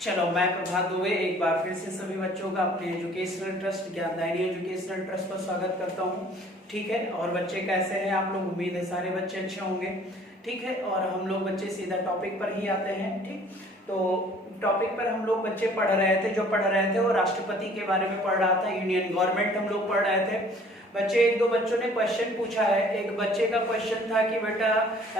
चलो, मैं प्रभात दुबे एक बार फिर से सभी बच्चों का अपने एजुकेशनल ट्रस्ट ज्ञानदायनी एजुकेशनल ट्रस्ट पर स्वागत करता हूँ। ठीक है, और बच्चे कैसे हैं आप लोग? उम्मीद है सारे बच्चे अच्छे होंगे। ठीक है, और हम लोग बच्चे सीधा टॉपिक पर ही आते हैं। ठीक, तो टॉपिक पर हम लोग बच्चे पढ़ रहे थे, जो पढ़ रहे थे वो राष्ट्रपति के बारे में पढ़ रहा था, यूनियन गवर्नमेंट हम लोग पढ़ रहे थे। बच्चे एक दो बच्चों ने क्वेश्चन पूछा है। एक बच्चे का क्वेश्चन था कि बेटा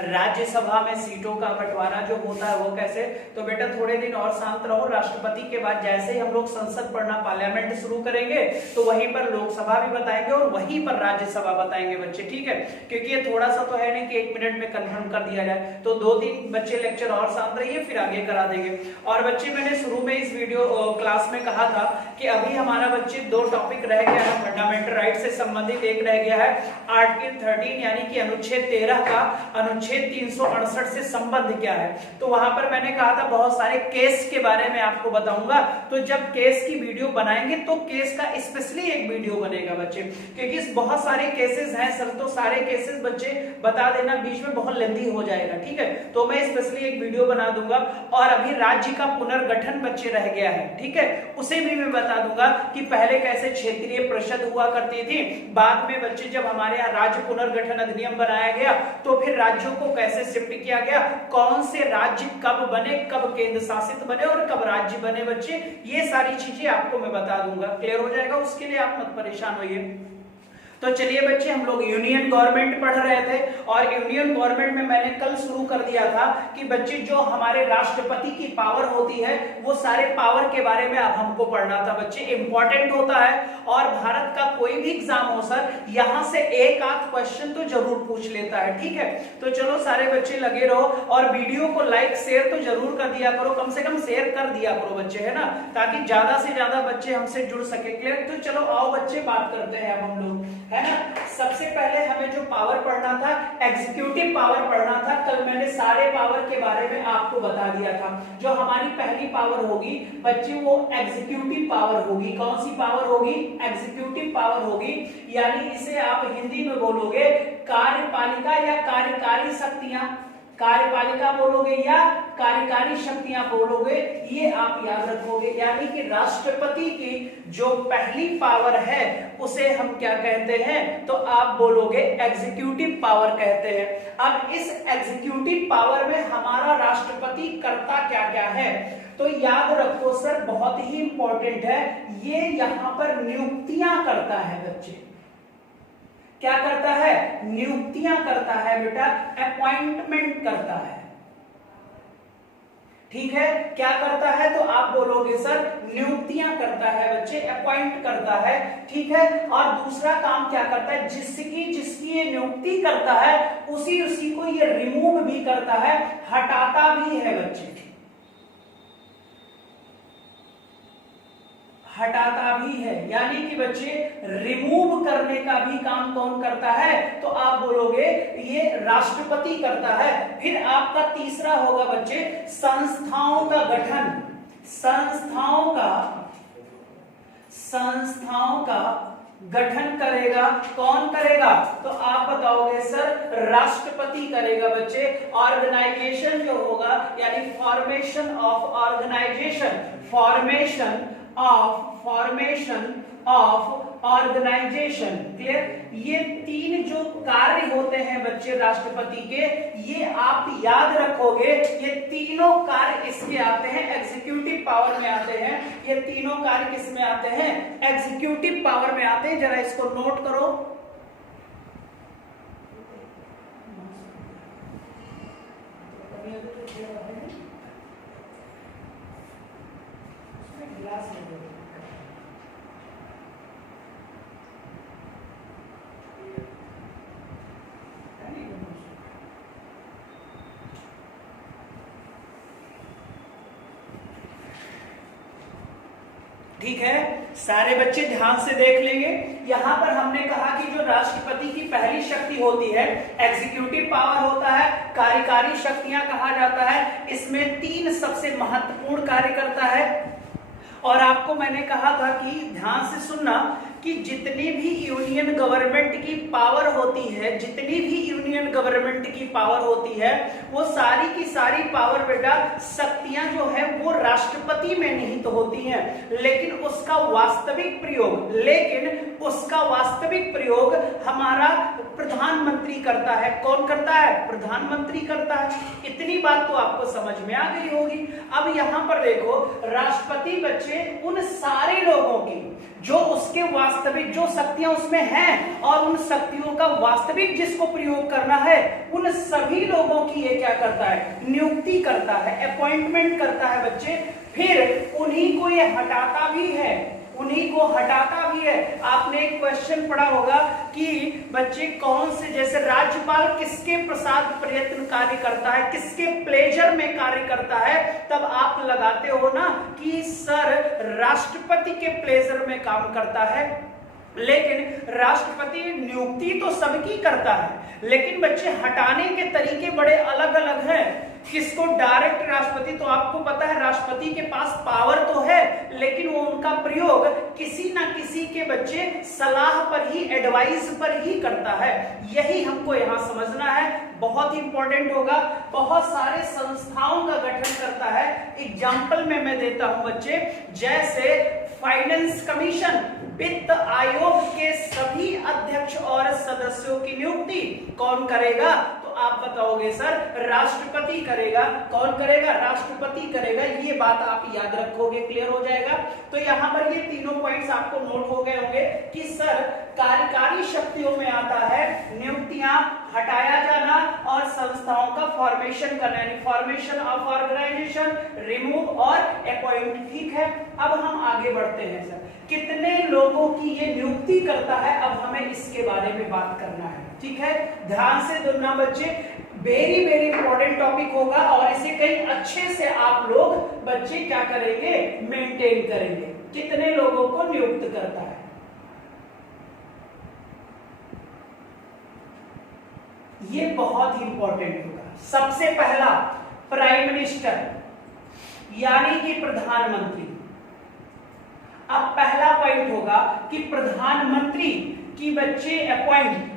राज्यसभा में सीटों का बंटवारा जो होता है वो कैसे। तो बेटा थोड़े दिन और शांत रहो, राष्ट्रपति के बाद जैसे ही हम लोग संसद पढ़ना पार्लियामेंट शुरू करेंगे तो वहीं पर लोकसभा भी बताएंगे और वहीं पर राज्यसभा बताएंगे बच्चे। ठीक है, क्योंकि ये थोड़ा सा तो है नहीं कि 1 मिनट में कंफर्म कर दिया जाए। तो 2-3 बच्चे लेक्चर और शांत रहिए, फिर आगे करा देंगे। और बच्चे मैंने शुरू में इस वीडियो क्लास में कहा था कि अभी हमारा बच्चे 2 टॉपिक रह गया है फंडामेंटल राइट से संबंधित। एक रह गया है आर्टिकल 13 यानी कि अनुच्छेद 13 का अनुच्छेद 368 से संबंध क्या है। तो वहां पर मैंने कहा था बहुत सारे केस के बारे में आपको बताऊंगा। तो जब केस की वीडियो बनाएंगे तो केस का स्पेशली एक वीडियो बनेगा बच्चे, क्योंकि बहुत सारे केसेस हैं सर। तो सारे केसेस बच्चे बता देना, बीच में बहुत लेंथी हो जाएगा। ठीक है, तो मैं स्पेशली एक वीडियो बना दूंगा। और अभी राज्य का पुनर्गठन बच्चे रह गया है। ठीक है, उसे भी मैं बता दूंगा कि पहले कैसे क्षेत्रीय परिषद हुआ करती थी, बाद में बच्चे जब हमारे यहाँ राज्य पुनर्गठन अधिनियम बनाया गया तो फिर राज्यों को कैसे शिफ्ट किया गया, कौन से राज्य कब बने, कब केंद्र शासित बने और कब राज्य बने बच्चे, ये सारी चीजें आपको मैं बता दूंगा। क्लियर हो जाएगा, उसके लिए आप मत परेशान होइए। तो चलिए बच्चे, हम लोग यूनियन गवर्नमेंट पढ़ रहे थे और यूनियन गवर्नमेंट में मैंने कल शुरू कर दिया था कि बच्चे जो हमारे राष्ट्रपति की पावर होती है वो सारे पावर के बारे में अब हमको पढ़ना था बच्चे। इंपॉर्टेंट होता है और भारत का कोई भी एग्जाम हो सर, यहां से एक आध क्वेश्चन तो जरूर पूछ लेता है। ठीक है, तो चलो सारे बच्चे लगे रहो और वीडियो को लाइक शेयर तो जरूर कर दिया करो, कम से कम शेयर कर दिया करो बच्चे, है ना, ताकि ज्यादा से ज्यादा बच्चे हमसे जुड़ सके। क्लियर? तो चलो आओ बच्चे बात करते हैं अब हम लोग, है ना। सबसे पहले हमें जो पावर पढ़ना था, एग्जीक्यूटिव पावर पढ़ना था। कल मैंने सारे पावर के बारे में आपको बता दिया था। जो हमारी पहली पावर होगी बच्चे वो एग्जीक्यूटिव पावर होगी। कौन सी पावर होगी? एग्जीक्यूटिव पावर होगी, यानी इसे आप हिंदी में बोलोगे कार्यपालिका या कार्यकारी शक्तियां। कार्यपालिका बोलोगे या कार्यकारी शक्तियां बोलोगे, ये आप याद रखोगे। यानी कि राष्ट्रपति की जो पहली पावर है उसे हम क्या कहते हैं? तो आप बोलोगे एग्जीक्यूटिव पावर कहते हैं। अब इस एग्जीक्यूटिव पावर में हमारा राष्ट्रपति करता क्या क्या है, तो याद रखो सर, बहुत ही इंपॉर्टेंट है। ये यहां पर नियुक्तियां करता है बच्चे। क्या करता है? नियुक्तियां करता है बेटा, अपॉइंटमेंट करता है। ठीक है, क्या करता है? तो आप बोलोगे सर नियुक्तियां करता है बच्चे, अपॉइंट करता है। ठीक है, और दूसरा काम क्या करता है? जिसकी ये नियुक्ति करता है उसी को ये रिमूव भी करता है, हटाता भी है बच्चे, हटाता भी है। यानी कि बच्चे रिमूव करने का भी काम कौन करता है? तो आप बोलोगे ये राष्ट्रपति करता है। फिर आपका तीसरा होगा बच्चे संस्थाओं का गठन। संस्थाओं का गठन करेगा कौन करेगा? तो आप बताओगे सर राष्ट्रपति करेगा बच्चे। ऑर्गेनाइजेशन जो होगा यानी formation of organisation, formation of organisation. Clear? ये 3 जो कार्य होते हैं बच्चे राष्ट्रपति के, ये आप याद रखोगे। ये तीनों कार्य इसके आते हैं, एग्जीक्यूटिव पावर में आते हैं। ये तीनों कार्य किस में आते हैं? एग्जीक्यूटिव पावर में आते हैं। जरा इसको नोट करो। ठीक है, सारे बच्चे ध्यान से देख लेंगे। यहां पर हमने कहा कि जो राष्ट्रपति की पहली शक्ति होती है एग्जीक्यूटिव पावर होता है, कार्यकारी शक्तियां कहा जाता है। इसमें 3 सबसे महत्वपूर्ण कार्य करता है। और आपको मैंने कहा था कि ध्यान से सुनना कि जितनी भी यूनियन गवर्नमेंट की पावर होती है, जितनी भी यूनियन गवर्नमेंट की पावर होती है, वो सारी की सारी पावर बेटा, शक्तियां जो है वो राष्ट्रपति में निहित होती हैं, लेकिन उसका वास्तविक प्रयोग हमारा प्रधानमंत्री करता है। कौन करता है? प्रधानमंत्री करता है। इतनी बात तो आपको समझ में आ गई होगी। अब यहां पर देखो, राष्ट्रपति बच्चे उन सारे लोगों की जो उसके वास्तविक जो शक्तियां उसमें हैं और उन शक्तियों का वास्तविक जिसको प्रयोग करना है, उन सभी लोगों की ये क्या करता है? नियुक्ति करता है, अपॉइंटमेंट करता है बच्चे। फिर उन्हीं को ये हटाता भी है, उन्हीं को हटाता भी है। आपने एक क्वेश्चन पढ़ा होगा कि बच्चे कौन से, जैसे राज्यपाल किसके प्रसाद प्रयत्न कार्य करता है, किसके प्लेजर में कार्य करता है, तब आप लगाते हो ना कि सर राष्ट्रपति के प्लेजर में काम करता है। लेकिन राष्ट्रपति नियुक्ति तो सबकी करता है, लेकिन बच्चे हटाने के तरीके बड़े अलग अलग हैं। किसको? डायरेक्ट राष्ट्रपति, तो आपको पता है राष्ट्रपति के पास पावर तो है, लेकिन वो उनका प्रयोग किसी ना किसी के बच्चे सलाह पर ही, एडवाइस पर ही करता है। यही हमको यहाँ समझना है, बहुत इंपॉर्टेंट होगा। बहुत सारे संस्थाओं का गठन करता है। एग्जाम्पल में मैं देता हूं बच्चे, जैसे फाइनेंस कमीशन, वित्त आयोग के सभी अध्यक्ष और सदस्यों की नियुक्ति कौन करेगा? तो आप बताओगे सर राष्ट्रपति करेगा। कौन करेगा? राष्ट्रपति करेगा। ये बात आप याद रखोगे, क्लियर हो जाएगा। तो यहाँ पर ये तीनों पॉइंट्स आपको नोट हो गए होंगे कि सर कार्यकारी शक्तियों में आता है नियुक्तियां, हटाया जाना और संस्थाओं का फॉर्मेशन करना, यानी फॉर्मेशन ऑफ ऑर्गेनाइजेशन, रिमूव और अपॉइंट। ठीक है, अब हम आगे बढ़ते हैं। सर कितने लोगों की ये नियुक्ति करता है, अब हमें इसके बारे में बात करना है। ठीक है, ध्यान से सुनना बच्चे, वेरी वेरी इंपॉर्टेंट टॉपिक होगा और इसे कई अच्छे से आप लोग बच्चे क्या करेंगे? मेंटेन करेंगे। कितने लोगों को नियुक्त करता है, ये बहुत इंपॉर्टेंट होगा। सबसे पहला प्राइम मिनिस्टर, यानी कि प्रधानमंत्री। अब पहला पॉइंट होगा कि प्रधानमंत्री की बच्चे अपॉइंट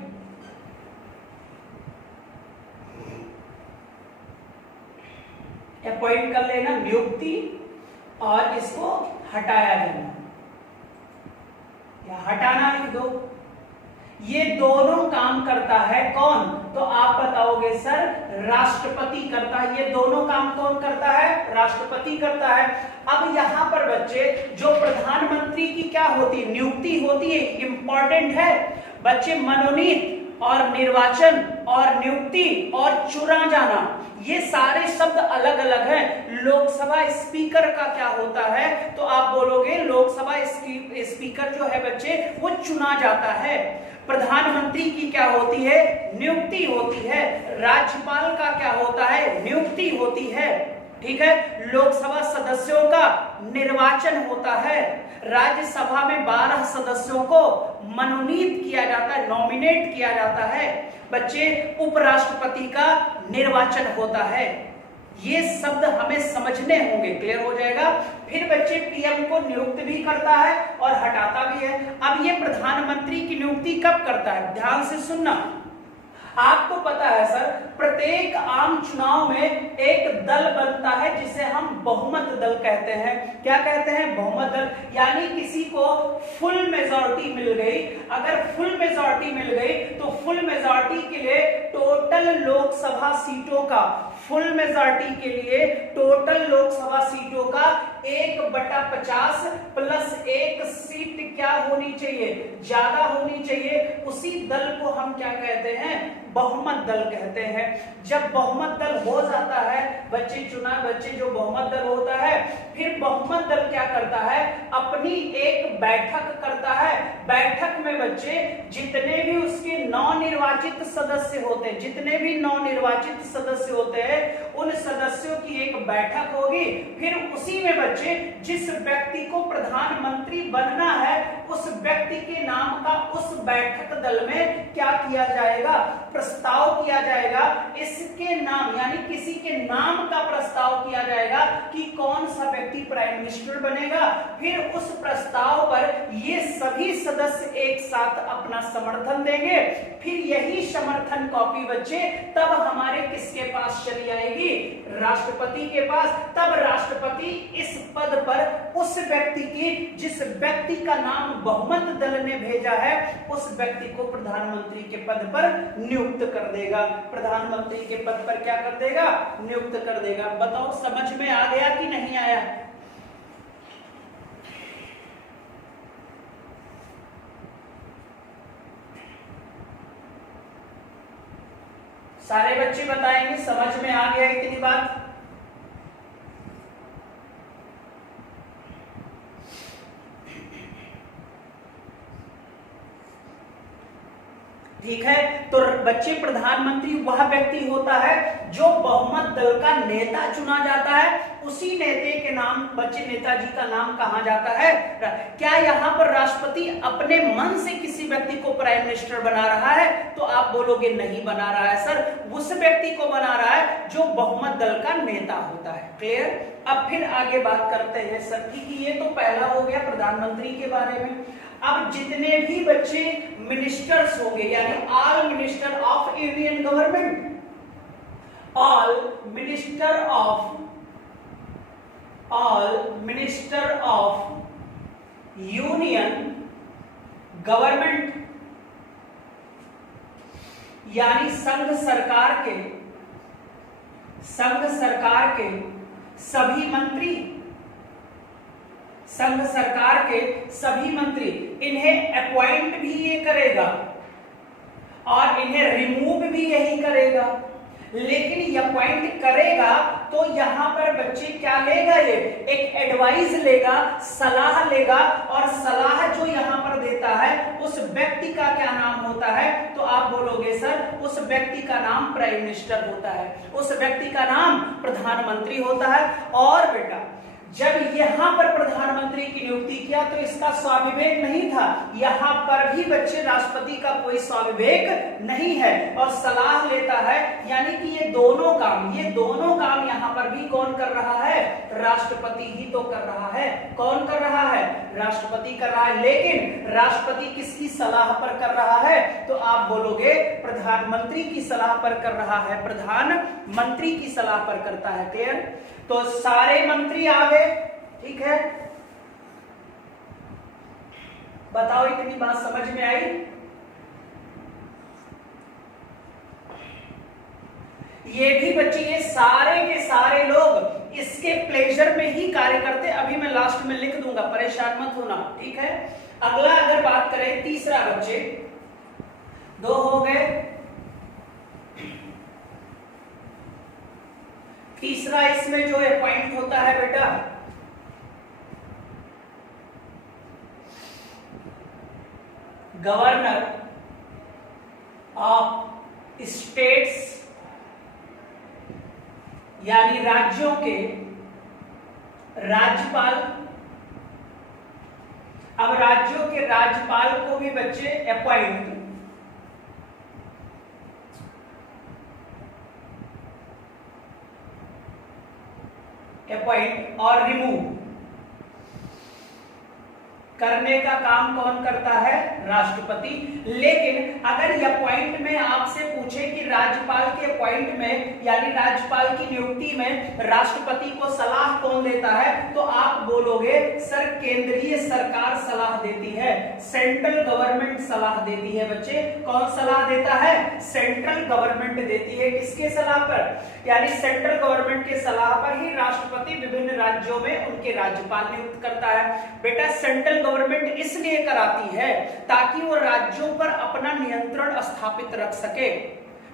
कर लेना, नियुक्ति और इसको हटाया जाना या हटाना लिख दो। ये दोनों काम करता है कौन? तो आप बताओगे सर राष्ट्रपति करता है। ये दोनों काम कौन करता है? राष्ट्रपति करता है। अब यहां पर बच्चे जो प्रधानमंत्री की क्या होती है? नियुक्ति होती है, इंपॉर्टेंट है बच्चे। मनोनीत और निर्वाचन और नियुक्ति और चुना जाना, ये सारे शब्द अलग अलग हैं। लोकसभा स्पीकर का क्या होता है? तो आप बोलोगे लोकसभा स्पीकर जो है बच्चे वो चुना जाता है। प्रधानमंत्री की क्या होती है? नियुक्ति होती है। राज्यपाल का क्या होता है? नियुक्ति होती है। ठीक है, लोकसभा सदस्यों का निर्वाचन होता है। राज्यसभा में 12 सदस्यों को मनोनीत किया जाता है, नॉमिनेट किया जाता है। बच्चे उपराष्ट्रपति का निर्वाचन होता है। ये शब्द हमें समझने होंगे, क्लियर हो जाएगा। फिर बच्चे पीएम को नियुक्त भी करता है और हटाता भी है। अब ये प्रधानमंत्री की नियुक्ति कब करता है? ध्यान से सुनना। आपको पता है सर प्रत्येक आम चुनाव में एक दल बनता है जिसे हम बहुमत दल कहते हैं। क्या कहते हैं? बहुमत दल। यानी किसी को फुल मेजॉरिटी मिल गई। अगर फुल मेजॉरिटी मिल गई तो फुल मेजॉरिटी के लिए टोटल लोकसभा सीटों का, फुल मेजॉरिटी के लिए टोटल लोकसभा सीटों का 1/50 प्लस 1 सीट क्या होनी चाहिए? ज्यादा होनी चाहिए। उसी दल को हम क्या कहते हैं? बहुमत दल कहते हैं। जब बहुमत दल हो जाता है बच्चे, जो बहुमत दल होता है, फिर बहुमत दल क्या करता है? अपनी एक बैठक करता है। बैठक में बच्चे जितने भी उसके नवनिर्वाचित सदस्य होते हैं, जितने भी नवनिर्वाचित सदस्य होते हैं, उन सदस्यों की एक बैठक होगी। फिर उसी में बच्चे जिस व्यक्ति को प्रधानमंत्री बनना है उस व्यक्ति के नाम का उस बैठक दल में क्या किया जाएगा? प्रस्ताव किया जाएगा। इसके नाम यानी किसी के नाम का प्रस्ताव किया जाएगा कि कौन सा व्यक्ति प्राइम मिनिस्टर बनेगा, फिर उस प्रस्ताव पर ये सभी सदस्य एक साथ अपना समर्थन देंगे, फिर यही समर्थन कॉपी बच्चे तब हमारे किसके पास चली आएगी, राष्ट्रपति के पास। तब राष्ट्रपति इस पद पर उस व्यक्ति की, जिस व्यक्ति का नाम बहुमत दल ने भेजा है, उस व्यक्ति को प्रधानमंत्री के पद पर नियुक्त कर देगा। प्रधानमंत्री के पद पर क्या कर देगा, नियुक्त कर देगा। बताओ समझ में आ गया कि नहीं आया? सारे बच्चे बताएंगे समझ में आ गया इतनी बात? ठीक है, तो बच्चे प्रधानमंत्री वह व्यक्ति होता है जो बहुमत दल का नेता चुना जाता है, उसी नेता के नाम बच्चे नेताजी का नाम कहा जाता है। क्या यहाँ पर राष्ट्रपति अपने मन से किसी व्यक्ति को प्राइम मिनिस्टर बना रहा है? तो आप बोलोगे नहीं बना रहा है सर, उस व्यक्ति को बना रहा है जो बहुमत दल का नेता होता है। क्लियर? अब फिर आगे बात करते हैं सर, कि ये तो पहला हो गया प्रधानमंत्री के बारे में। अब जितने भी बच्चे मिनिस्टर्स होंगे, यानी all minister of Indian government, all minister of union government, यानी संघ सरकार के सभी मंत्री, संघ सरकार के सभी मंत्री, इन्हें अपॉइंट भी ये करेगा और इन्हें रिमूव भी यही करेगा। लेकिन ये अपॉइंट करेगा तो यहां पर बच्चे क्या लेगा, ये एक एडवाइस लेगा, सलाह लेगा, और सलाह जो यहां पर देता है उस व्यक्ति का क्या नाम होता है? तो आप बोलोगे सर उस व्यक्ति का नाम प्राइम मिनिस्टर होता है, उस व्यक्ति का नाम प्रधानमंत्री होता है। और बेटा जब यहां पर प्रधानमंत्री की नियुक्ति किया तो इसका स्वाविवेक नहीं था, यहां पर भी बच्चे राष्ट्रपति का कोई स्वाविवेक नहीं है और सलाह लेता है, यानी कि ये दोनों काम यहां पर भी कौन कर रहा है? राष्ट्रपति ही तो कर रहा है। कौन कर रहा है? राष्ट्रपति कर रहा है। लेकिन राष्ट्रपति किसकी सलाह पर कर रहा है? तो आप बोलोगे प्रधानमंत्री की सलाह पर कर रहा है, प्रधानमंत्री की सलाह पर करता है। क्लियर? तो सारे मंत्री आ गए, ठीक है? बताओ इतनी बात समझ में आई? ये भी बच्चे, ये सारे के सारे लोग इसके प्लेजर में ही कार्य करते। अभी मैं लास्ट में लिख दूंगा, परेशान मत होना, ठीक है? अगला अगर बात करें तीसरा बच्चे, 2 हो गए। तीसरा इसमें जो अपॉइंट होता है बेटा, गवर्नर ऑफ स्टेट्स, यानी राज्यों के राज्यपाल। अब राज्यों के राज्यपाल को भी बच्चे अपॉइंट और रिमूव करने का काम कौन करता है? राष्ट्रपति। लेकिन अगर यह पॉइंट में आपसे पूछे कि राज्यपाल के पॉइंट में, यानी राज्यपाल की नियुक्ति में राष्ट्रपति को सलाह कौन देता है? तो आप बोलोगे सर केंद्रीय सरकार सलाह देती है, सेंट्रल गवर्नमेंट सलाह देती है। बच्चे कौन सलाह देता है? सेंट्रल गवर्नमेंट देती है। किसके सलाह पर? यानी सेंट्रल गवर्नमेंट के सलाह पर ही राष्ट्रपति विभिन्न राज्यों में उनके राज्यपाल नियुक्त करता है। बेटा सेंट्रल गवर्नमेंट इसलिए कराती है ताकि वो राज्यों पर अपना नियंत्रण स्थापित रख सके,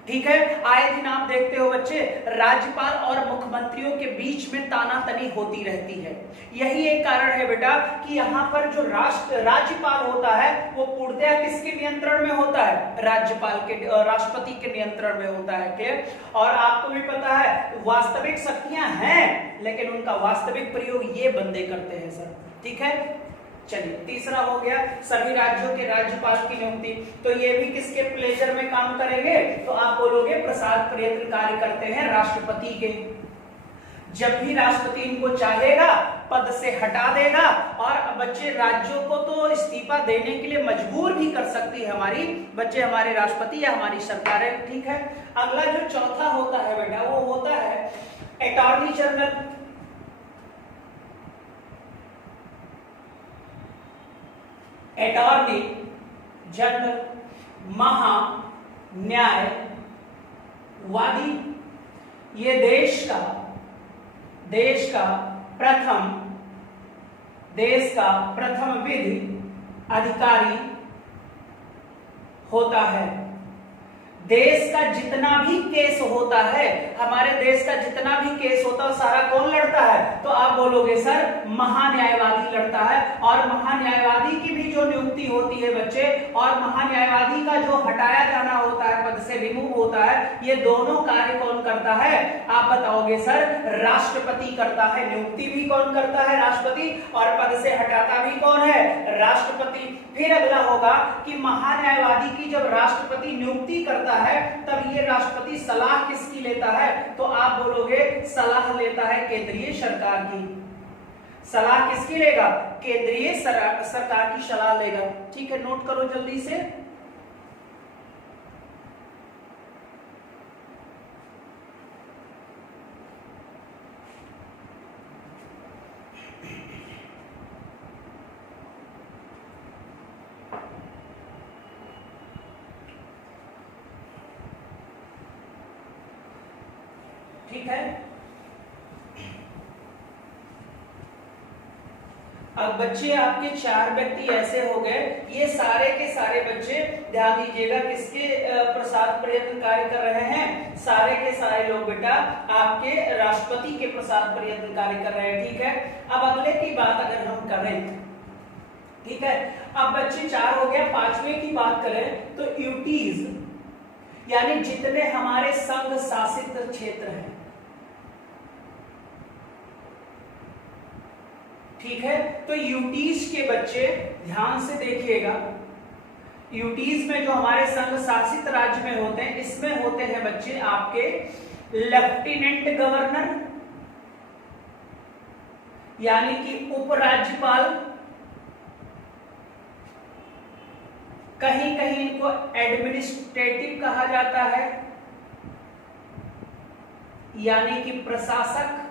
ठीक है? आए दिन आप देखते हो बच्चे, राज्यपाल और मुख्यमंत्रियों के बीच में तानातनी होती रहती है। यही एक कारण है बेटा कि यहाँ पर जो राज्यपाल होता है वो पूर्णतः किसके नियंत्रण में होता है? राज्यपाल के, राष्ट्रपति के नियंत्रण में होता है। क्लियर? और आपको भी पता है वास्तविक शक्तियां हैं लेकिन उनका वास्तविक प्रयोग ये बंदे करते हैं सर, ठीक है? चलिए तीसरा हो गया सभी राज्यों के राज्यपाल की नियुक्ति। तो ये भी किसके प्लेजर में काम करेंगे? तो आप बोलोगे प्रसाद प्रयत्न कार्य करते हैं राष्ट्रपति के। जब भी राष्ट्रपति इनको चाहेगा पद से हटा देगा, और बच्चे राज्यों को तो इस्तीफा देने के लिए मजबूर भी कर सकती है हमारी बच्चे, हमारे राष्ट्रपति या हमारी सरकारें। ठीक है, अगला जो चौथा होता है बेटा वो होता है अटॉर्नी जनरल। अटॉर्नी जनरल महान्यायवादी, ये देश का प्रथम विधि अधिकारी होता है। देश का जितना भी केस होता है, हमारे देश का जितना भी केस होता है सारा कौन लड़ता है? तो आप बोलोगे सर महान्यायवादी लड़ता है। और महान्यायवादी की भी जो नियुक्ति होती है बच्चे, और महान्यायवादी का जो हटाया जाना होता है, पद से रिमूव होता है, ये दोनों कार्य कौन करता है? आप बताओगे सर राष्ट्रपति करता है। नियुक्ति भी कौन करता है? राष्ट्रपति। और पद से हटाता भी कौन है? राष्ट्रपति। फिर अगला होगा कि महान्यायवादी की जब राष्ट्रपति नियुक्ति करता है तब ये राष्ट्रपति सलाह किसकी लेता है? तो आप बोलोगे सलाह लेता है केंद्रीय सरकार की। सलाह किसकी लेगा? केंद्रीय सरकार की सलाह लेगा। ठीक है, नोट करो जल्दी से। ठीक है, अब बच्चे आपके 4 व्यक्ति ऐसे हो गए। ये सारे के सारे बच्चे ध्यान दीजिएगा किसके प्रसाद पर्यटन कार्य कर रहे हैं? सारे के सारे लोग बेटा आपके राष्ट्रपति के प्रसाद पर्यटन कार्य कर रहे हैं। ठीक है, अब अगले की बात अगर हम करें, ठीक है, अब बच्चे 4 हो गया। 5वें की बात करें तो यूटीज, यानी जितने हमारे संघ शासित क्षेत्र हैं। ठीक है, तो यूटीज के बच्चे ध्यान से देखिएगा। यूटीज में जो हमारे संघ शासित राज्य में होते हैं, इसमें होते हैं बच्चे आपके लेफ्टिनेंट गवर्नर, यानी कि उपराज्यपाल, कहीं कहीं इनको एडमिनिस्ट्रेटिव कहा जाता है, यानी कि प्रशासक,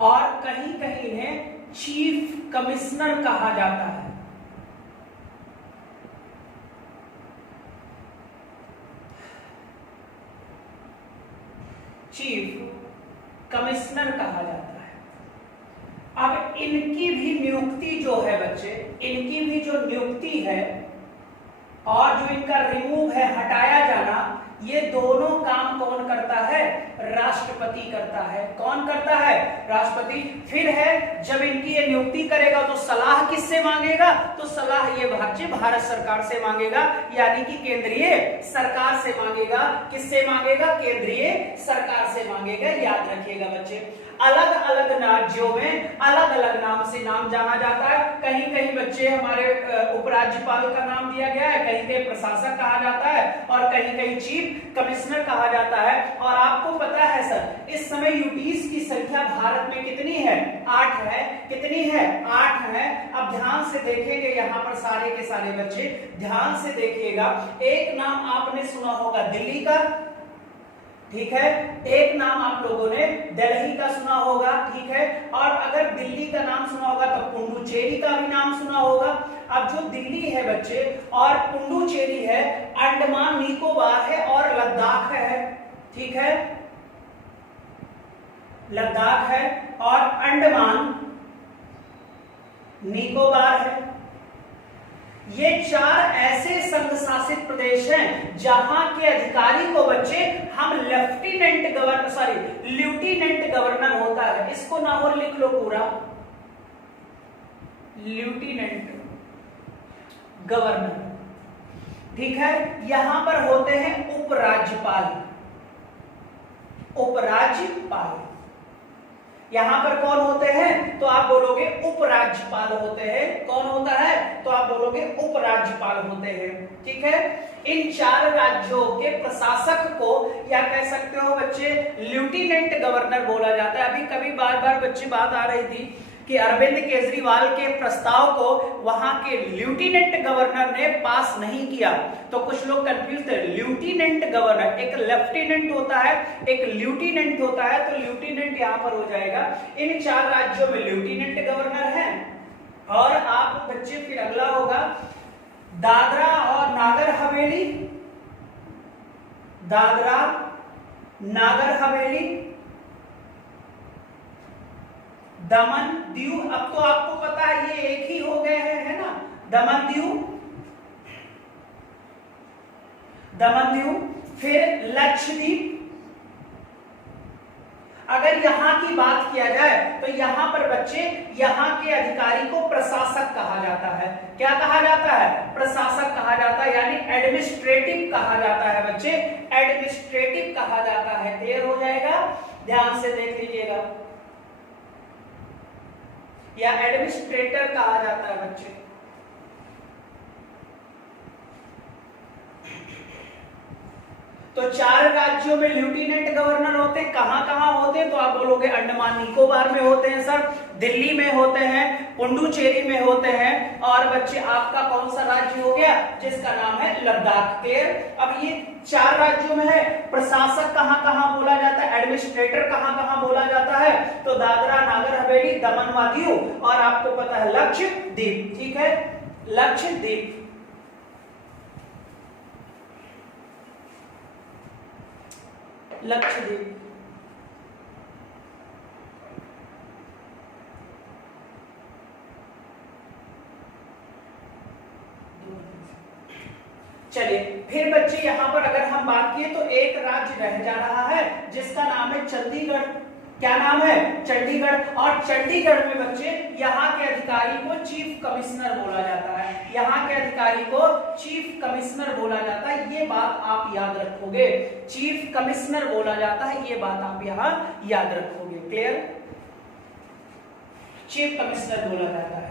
और कहीं कहीं इन्हें चीफ कमिश्नर कहा जाता है। चीफ कमिश्नर कहा जाता है। अब इनकी भी नियुक्ति जो है बच्चे, इनकी भी जो नियुक्ति है और जो इनका रिमूव है, हटाया जाना, ये दोनों काम कौन करता है? राष्ट्रपति करता है। कौन करता है? राष्ट्रपति। फिर है जब इनकी ये नियुक्ति करेगा तो सलाह किससे मांगेगा? तो सलाह ये भारत सरकार से मांगेगा, यानी कि केंद्रीय सरकार से मांगेगा। किससे मांगेगा? केंद्रीय सरकार से मांगेगा। याद रखिएगा बच्चे, अलग अलग राज्यों में अलग अलग नाम से नाम जाना जाता है। कहीं कहीं बच्चे हमारे उपराज्यपाल का नाम दिया गया है, कहीं कहीं प्रशासक कहा जाता है, और कहीं कहीं चीफ कमिश्नर कहा जाता है। और आपको पता है सर, इस समय यूटीज की संख्या भारत में कितनी है? 8 है। कितनी है? 8 है। अब ध्यान से देखेंगे यहाँ पर सारे के सारे बच्चे, ध्यान से देखिएगा। एक नाम आपने सुना होगा दिल्ली का, ठीक है, एक नाम आप लोगों ने दिल्ली का सुना होगा, ठीक है, और अगर दिल्ली का नाम सुना होगा तो पुडुचेरी का भी नाम सुना होगा। अब जो दिल्ली है बच्चे और पुडुचेरी है, अंडमान निकोबार है और लद्दाख है। ठीक है, लद्दाख है और अंडमान निकोबार है। ये 4 ऐसे संघ शासित प्रदेश हैं जहां के अधिकारी को बच्चे हम लेफ्टिनेंट गवर्नर होता है। इसको ना और लिख लो पूरा, लेफ्टिनेंट गवर्नर। ठीक है, यहां पर होते हैं उपराज्यपाल। उपराज्यपाल यहां पर कौन होते हैं? तो आप बोलोगे उपराज्यपाल होते हैं। कौन होता है? तो आप बोलोगे उपराज्यपाल होते हैं। ठीक है, इन 4 राज्यों के प्रशासक को या कह सकते हो बच्चे लेफ्टिनेंट गवर्नर बोला जाता है। अभी कभी बार बार बच्चे बात आ रही थी कि अरविंद केजरीवाल के प्रस्ताव को वहां के लेफ्टिनेंट गवर्नर ने पास नहीं किया, तो कुछ लोग कंफ्यूज थे। लेफ्टिनेंट गवर्नर, एक लेफ्टिनेंट होता है, एक लेफ्टिनेंट होता है, तो लेफ्टिनेंट यहां पर हो जाएगा। इन 4 राज्यों में लेफ्टिनेंट गवर्नर है। और आप बच्चे फिर अगला होगा दादरा और नागर हवेली, दादरा नागर हवेली, दमन दीव। अब तो आपको पता है ये एक ही हो गए हैं, है ना, दमन दीव, दमन दीव। फिर लक्षद्वीप। अगर यहां की बात किया जाए तो यहां पर बच्चे यहां के अधिकारी को प्रशासक कहा जाता है। क्या कहा जाता है? प्रशासक कहा जाता है, यानी एडमिनिस्ट्रेटिव कहा जाता है बच्चे, एडमिनिस्ट्रेटिव कहा जाता है। क्लियर हो जाएगा? ध्यान से देख लीजिएगा, या एडमिनिस्ट्रेटर कहा जाता है बच्चे। तो 4 राज्यों में लेफ्टिनेंट गवर्नर होते हैं। कहां होते हैं? तो आप बोलोगे अंडमान निकोबार में होते हैं सर, दिल्ली में होते हैं, पुडुचेरी में होते हैं, और बच्चे आपका कौन सा राज्य हो गया जिसका नाम है लद्दाख। क्लियर? अब ये 4 राज्यों में है। प्रशासक कहां बोला जाता है, एडमिनिस्ट्रेटर कहां बोला जाता है? तो दादरा नागर हवेली, दमन व दीव, और आपको पता है लक्षद्वीप। ठीक है, लक्षद्वीप। लक्षद्वीप। चलिए फिर बच्चे यहां पर अगर हम बात किए तो एक राज्य रह जा रहा है जिसका नाम है चंडीगढ़। क्या नाम है? चंडीगढ़। और चंडीगढ़ में बच्चे यहाँ के अधिकारी को चीफ कमिश्नर बोला जाता है, यहाँ के अधिकारी को चीफ कमिश्नर बोला जाता है। ये बात आप याद रखोगे, चीफ कमिश्नर बोला जाता है, ये बात आप यहाँ याद रखोगे। क्लियर? चीफ कमिश्नर बोला जाता है।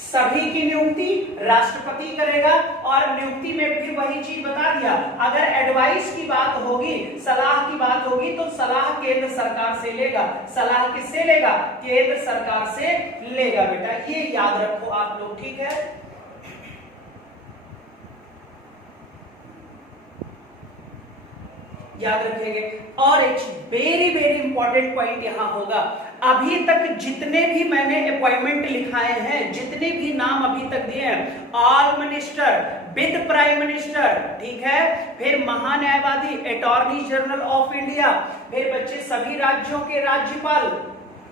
सभी की नियुक्ति राष्ट्रपति करेगा, और नियुक्ति में भी वही चीज बता दिया। अगर एडवाइस की बात होगी, सलाह की बात होगी, तो सलाह केंद्र सरकार से लेगा। सलाह किससे लेगा? केंद्र सरकार से लेगा बेटा, ये याद रखो आप लोग। ठीक है, याद रखेंगे। और एक वेरी वेरी इंपॉर्टेंट पॉइंट यहां होगा, अभी तक जितने भी मैंने अपॉइंटमेंट लिखाए हैं, जितने भी नाम अभी तक दिए हैं, all minister with prime minister, ठीक है, फिर महान्यायवादी, अटॉर्नी जनरल ऑफ इंडिया, फिर बच्चे सभी राज्यों के राज्यपाल,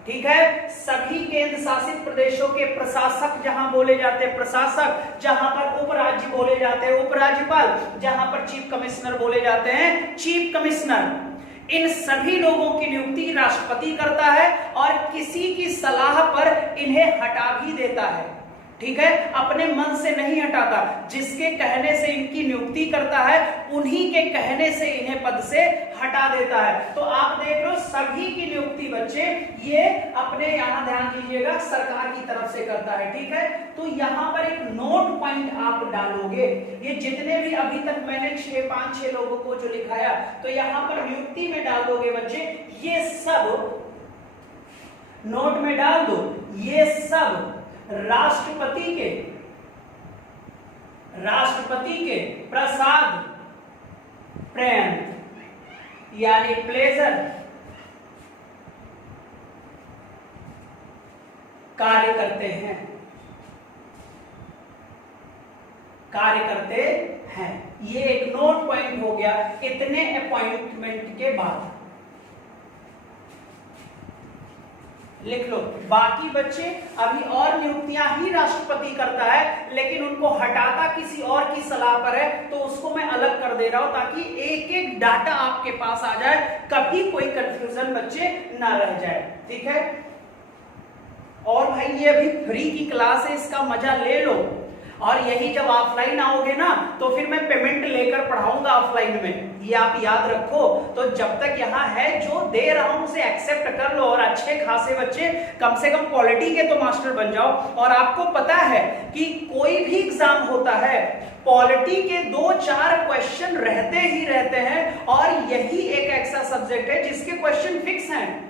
ठीक है, सभी केंद्र शासित प्रदेशों के प्रशासक जहां बोले जाते हैं प्रशासक, जहां पर उपराज्य बोले जाते हैं उपराज्यपाल, जहां पर चीफ कमिश्नर बोले जाते हैं चीफ कमिश्नर, इन सभी लोगों की नियुक्ति राष्ट्रपति करता है और किसी की सलाह पर इन्हें हटा भी देता है। ठीक है, अपने मन से नहीं हटाता, जिसके कहने से इनकी नियुक्ति करता है उन्हीं के कहने से इन्हें पद से हटा देता है। तो आप देख लो सभी की नियुक्ति बच्चे ये अपने यहां ध्यान दीजिएगा सरकार की तरफ से करता है। ठीक है, तो यहां पर एक नोट पॉइंट आप डालोगे, ये जितने भी अभी तक मैंने 5-6 लोगों को जो लिखाया, तो यहां पर नियुक्ति में डाल दोगे बच्चे, ये सब नोट में डाल दो, ये सब राष्ट्रपति के प्रसाद पर्यंत यानी प्लेजर कार्य करते हैं, ये एक नोट पॉइंट हो गया इतने अपॉइंटमेंट के बाद। लिख लो, बाकी बच्चे अभी और नियुक्तियां ही राष्ट्रपति करता है, लेकिन उनको हटाता किसी और की सलाह पर है, तो उसको मैं अलग कर दे रहा हूं ताकि एक एक डाटा आपके पास आ जाए, कभी कोई कंफ्यूजन बच्चे ना रह जाए। ठीक है, और भाई ये अभी फ्री की क्लास है, इसका मजा ले लो। और यही जब ऑफलाइन आओगे ना तो फिर मैं पेमेंट लेकर पढ़ाऊंगा ऑफलाइन में, ये आप याद रखो। तो जब तक यहाँ है जो दे रहा हूं उसे एक्सेप्ट कर लो और अच्छे खासे बच्चे कम से कम क्वालिटी के तो मास्टर बन जाओ। और आपको पता है कि कोई भी एग्जाम होता है पॉलिटी के 2-4 क्वेश्चन रहते ही रहते हैं और यही एक ऐसा सब्जेक्ट है जिसके क्वेश्चन फिक्स हैं।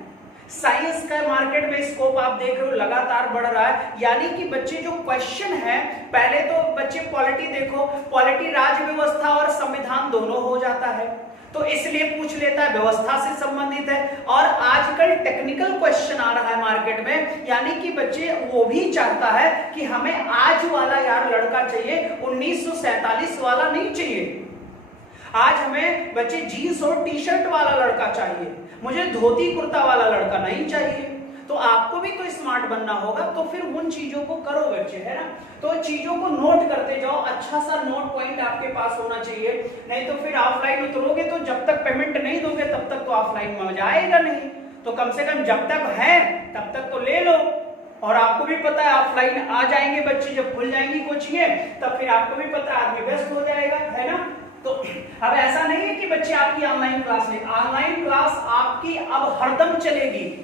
साइंस का मार्केट में स्कोप आप देख रहे हो लगातार बढ़ रहा है, यानी कि बच्चे जो क्वेश्चन है, पहले तो बच्चे पॉलिटी देखो, पॉलिटी राज्य व्यवस्था और संविधान दोनों हो जाता है तो इसलिए पूछ लेता है, व्यवस्था से संबंधित है। और आजकल टेक्निकल क्वेश्चन आ रहा है मार्केट में, यानी कि बच्चे वो भी चाहता है कि हमें आज वाला यार लड़का चाहिए, 1947 वाला नहीं चाहिए। आज हमें बच्चे जीन्स और टी शर्ट वाला लड़का चाहिए, मुझे धोती कुर्ता वाला लड़का नहीं चाहिए। तो आपको भी तो स्मार्ट बनना होगा, तो फिर उन चीजों को करो बच्चे, है ना। तो चीजों को नोट करते जाओ, अच्छा सा नोट पॉइंट आपके पास होना चाहिए, नहीं तो फिर ऑफलाइन उतरोगे तो जब तक पेमेंट नहीं दोगे तब तक तो ऑफलाइन में मजा आएगा नहीं। तो कम से कम जब तक है तब तक तो ले लो। और आपको भी पता है ऑफलाइन आ जाएंगे बच्चे, जब खुल जाएंगी कोचिंगें तब फिर आपको भी पता है आदमी व्यस्त हो जाएगा, है ना। तो अब ऐसा नहीं है कि बच्चे आपकी ऑनलाइन क्लास ले, ऑनलाइन क्लास आपकी अब हरदम चलेगी,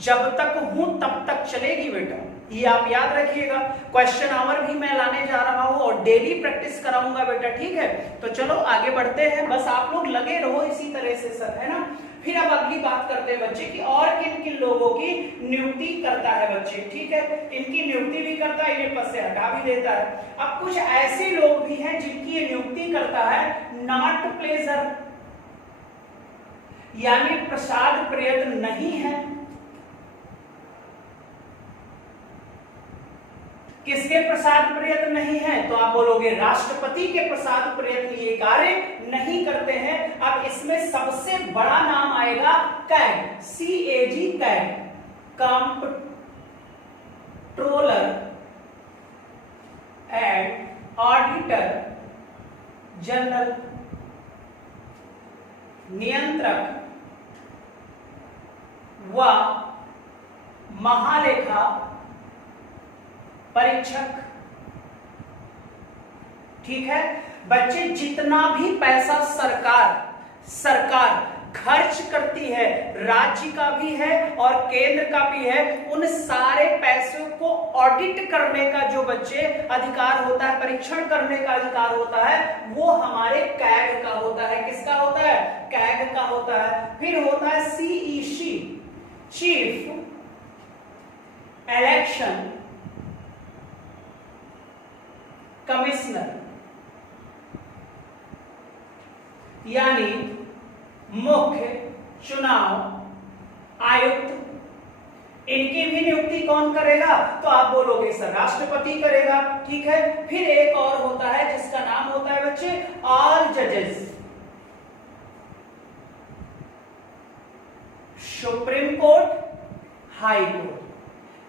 जब तक हूं तब तक चलेगी बेटा, ये आप याद रखिएगा। क्वेश्चन आवर भी मैं लाने जा रहा हूं और डेली प्रैक्टिस कराऊंगा बेटा, ठीक है। तो चलो आगे बढ़ते हैं, बस आप लोग लगे रहो इसी तरह से सर, है ना। फिर अब अगली बात करते हैं बच्चे की और किन किन लोगों की नियुक्ति करता है बच्चे, ठीक है। इनकी नियुक्ति भी करता है, इन्हें पद से हटा भी देता है। अब कुछ ऐसे लोग भी हैं जिनकी ये नियुक्ति करता है नॉट प्लेजर, यानी प्रसाद प्रयत्न नहीं है। किसके प्रसाद प्रयत्न नहीं है, तो आप बोलोगे राष्ट्रपति के प्रसाद प्रयत्न ये कार्य नहीं करते हैं। अब इसमें सबसे बड़ा नाम आएगा CAG, CAG CAG, controller and auditor general, नियंत्रक व महालेखा परीक्षक, ठीक है। बच्चे जितना भी पैसा सरकार खर्च करती है, राज्य का भी है और केंद्र का भी है, उन सारे पैसों को ऑडिट करने का जो बच्चे अधिकार होता है, परीक्षण करने का अधिकार होता है, वो हमारे कैग का होता है। किसका होता है, कैग का होता है। फिर होता है CEC, चीफ इलेक्शन कमिश्नर, यानी मुख्य चुनाव आयुक्त। इनकी भी नियुक्ति कौन करेगा, तो आप बोलोगे सर राष्ट्रपति करेगा, ठीक है। फिर एक और होता है जिसका नाम होता है बच्चे ऑल जजेस, सुप्रीम कोर्ट, हाई कोर्ट।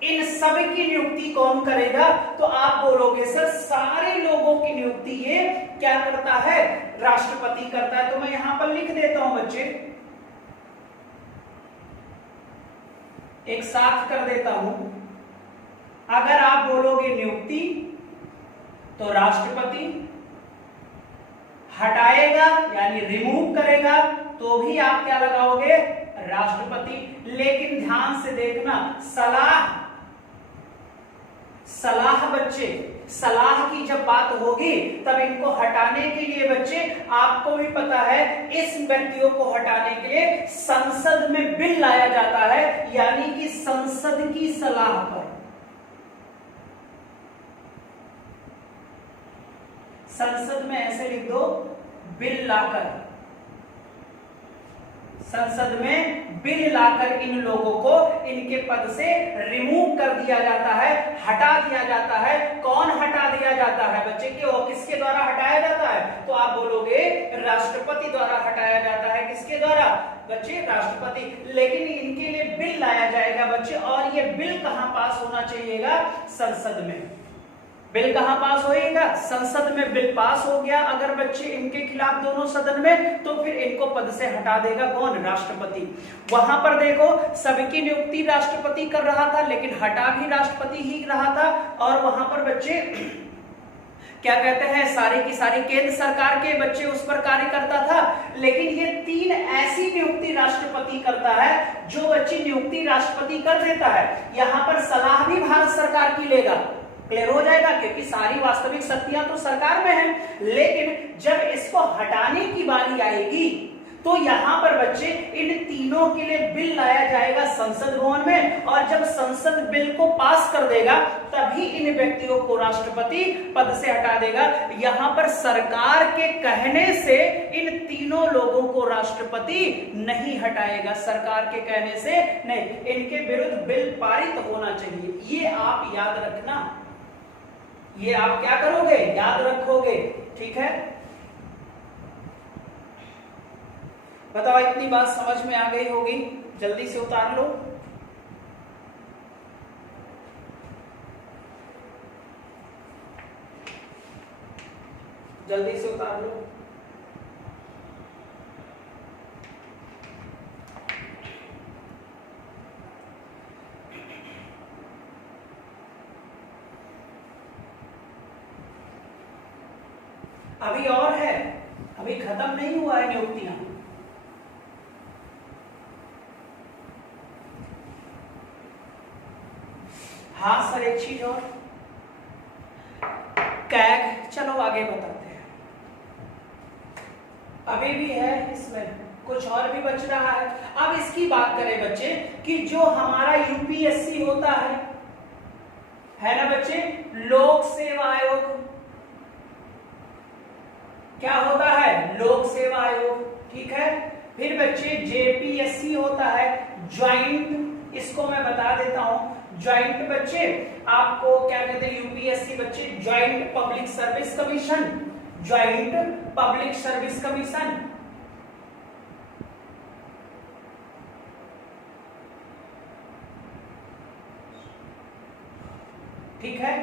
इन सब की नियुक्ति कौन करेगा, तो आप बोलोगे सर सारे लोगों की नियुक्ति ये क्या करता है, राष्ट्रपति करता है। तो मैं यहां पर लिख देता हूं बच्चे, एक साथ कर देता हूं। अगर आप बोलोगे नियुक्ति तो राष्ट्रपति, हटाएगा यानी रिमूव करेगा तो भी आप क्या लगाओगे, राष्ट्रपति। लेकिन ध्यान से देखना, सलाह बच्चे, सलाह की जब बात होगी तब इनको हटाने के लिए बच्चे आपको भी पता है इस व्यक्तियों को हटाने के लिए संसद में बिल लाया जाता है, यानी कि संसद की सलाह पर, संसद में ऐसे लिख दो बिल लाकर, संसद में बिल लाकर इन लोगों को इनके पद से रिमूव कर दिया जाता है, हटा दिया जाता है। कौन हटा दिया जाता है बच्चे के, वो किसके द्वारा हटाया जाता है, तो आप बोलोगे राष्ट्रपति द्वारा हटाया जाता है। किसके द्वारा बच्चे, राष्ट्रपति। लेकिन इनके लिए बिल लाया जाएगा बच्चे, और ये बिल कहां पास होना चाहिएगा, संसद में। बिल कहां पास होएगा, संसद में बिल पास हो गया अगर बच्चे इनके खिलाफ दोनों सदन में, तो फिर इनको पद से हटा देगा कौन, राष्ट्रपति। वहां पर देखो सबकी नियुक्ति राष्ट्रपति कर रहा था, लेकिन हटा भी राष्ट्रपति ही रहा था। और वहां पर बच्चे क्या कहते हैं, सारी की सारी केंद्र सरकार के बच्चे उस पर कार्य करता था। लेकिन ये 3 ऐसी नियुक्ति राष्ट्रपति करता है जो बच्चे नियुक्ति राष्ट्रपति कर देता है। यहाँ पर सलाह भी भारत सरकार की लेगा। क्लियर हो जाएगा, क्योंकि सारी वास्तविक शक्तियां तो सरकार में है। लेकिन जब इसको हटाने की बारी आएगी तो यहाँ पर बच्चे इन तीनों के लिए बिल लाया जाएगा संसद भवन में, और जब संसद बिल को पास कर देगा तभी इन व्यक्तियों को राष्ट्रपति पद से हटा देगा। यहाँ पर सरकार के कहने से इन तीनों लोगों को राष्ट्रपति नहीं हटाएगा, सरकार के कहने से नहीं, इनके विरुद्ध बिल पारित होना चाहिए। ये आप याद रखना, ये आप क्या करोगे, याद रखोगे। ठीक है, बताओ इतनी बात समझ में आ गई होगी, जल्दी से उतार लो। जल्दी से उतार लो। अभी और है, अभी खत्म नहीं हुआ है नियुक्तियां। हाँ सर, एक चीज और, कैग, चलो आगे बताते हैं। अभी भी है, इसमें कुछ और भी बच रहा है। अब इसकी बात करें बच्चे कि जो हमारा यूपीएससी होता है ना बच्चे, लोक सेवा आयोग, क्या होता है, लोक सेवा आयोग। ठीक है, फिर बच्चे जेपीएससी होता है, ज्वाइंट, इसको मैं बता देता हूं, ज्वाइंट बच्चे आपको क्या कहते हैं, यूपीएससी बच्चे joint public service commission, joint public service commission. ठीक है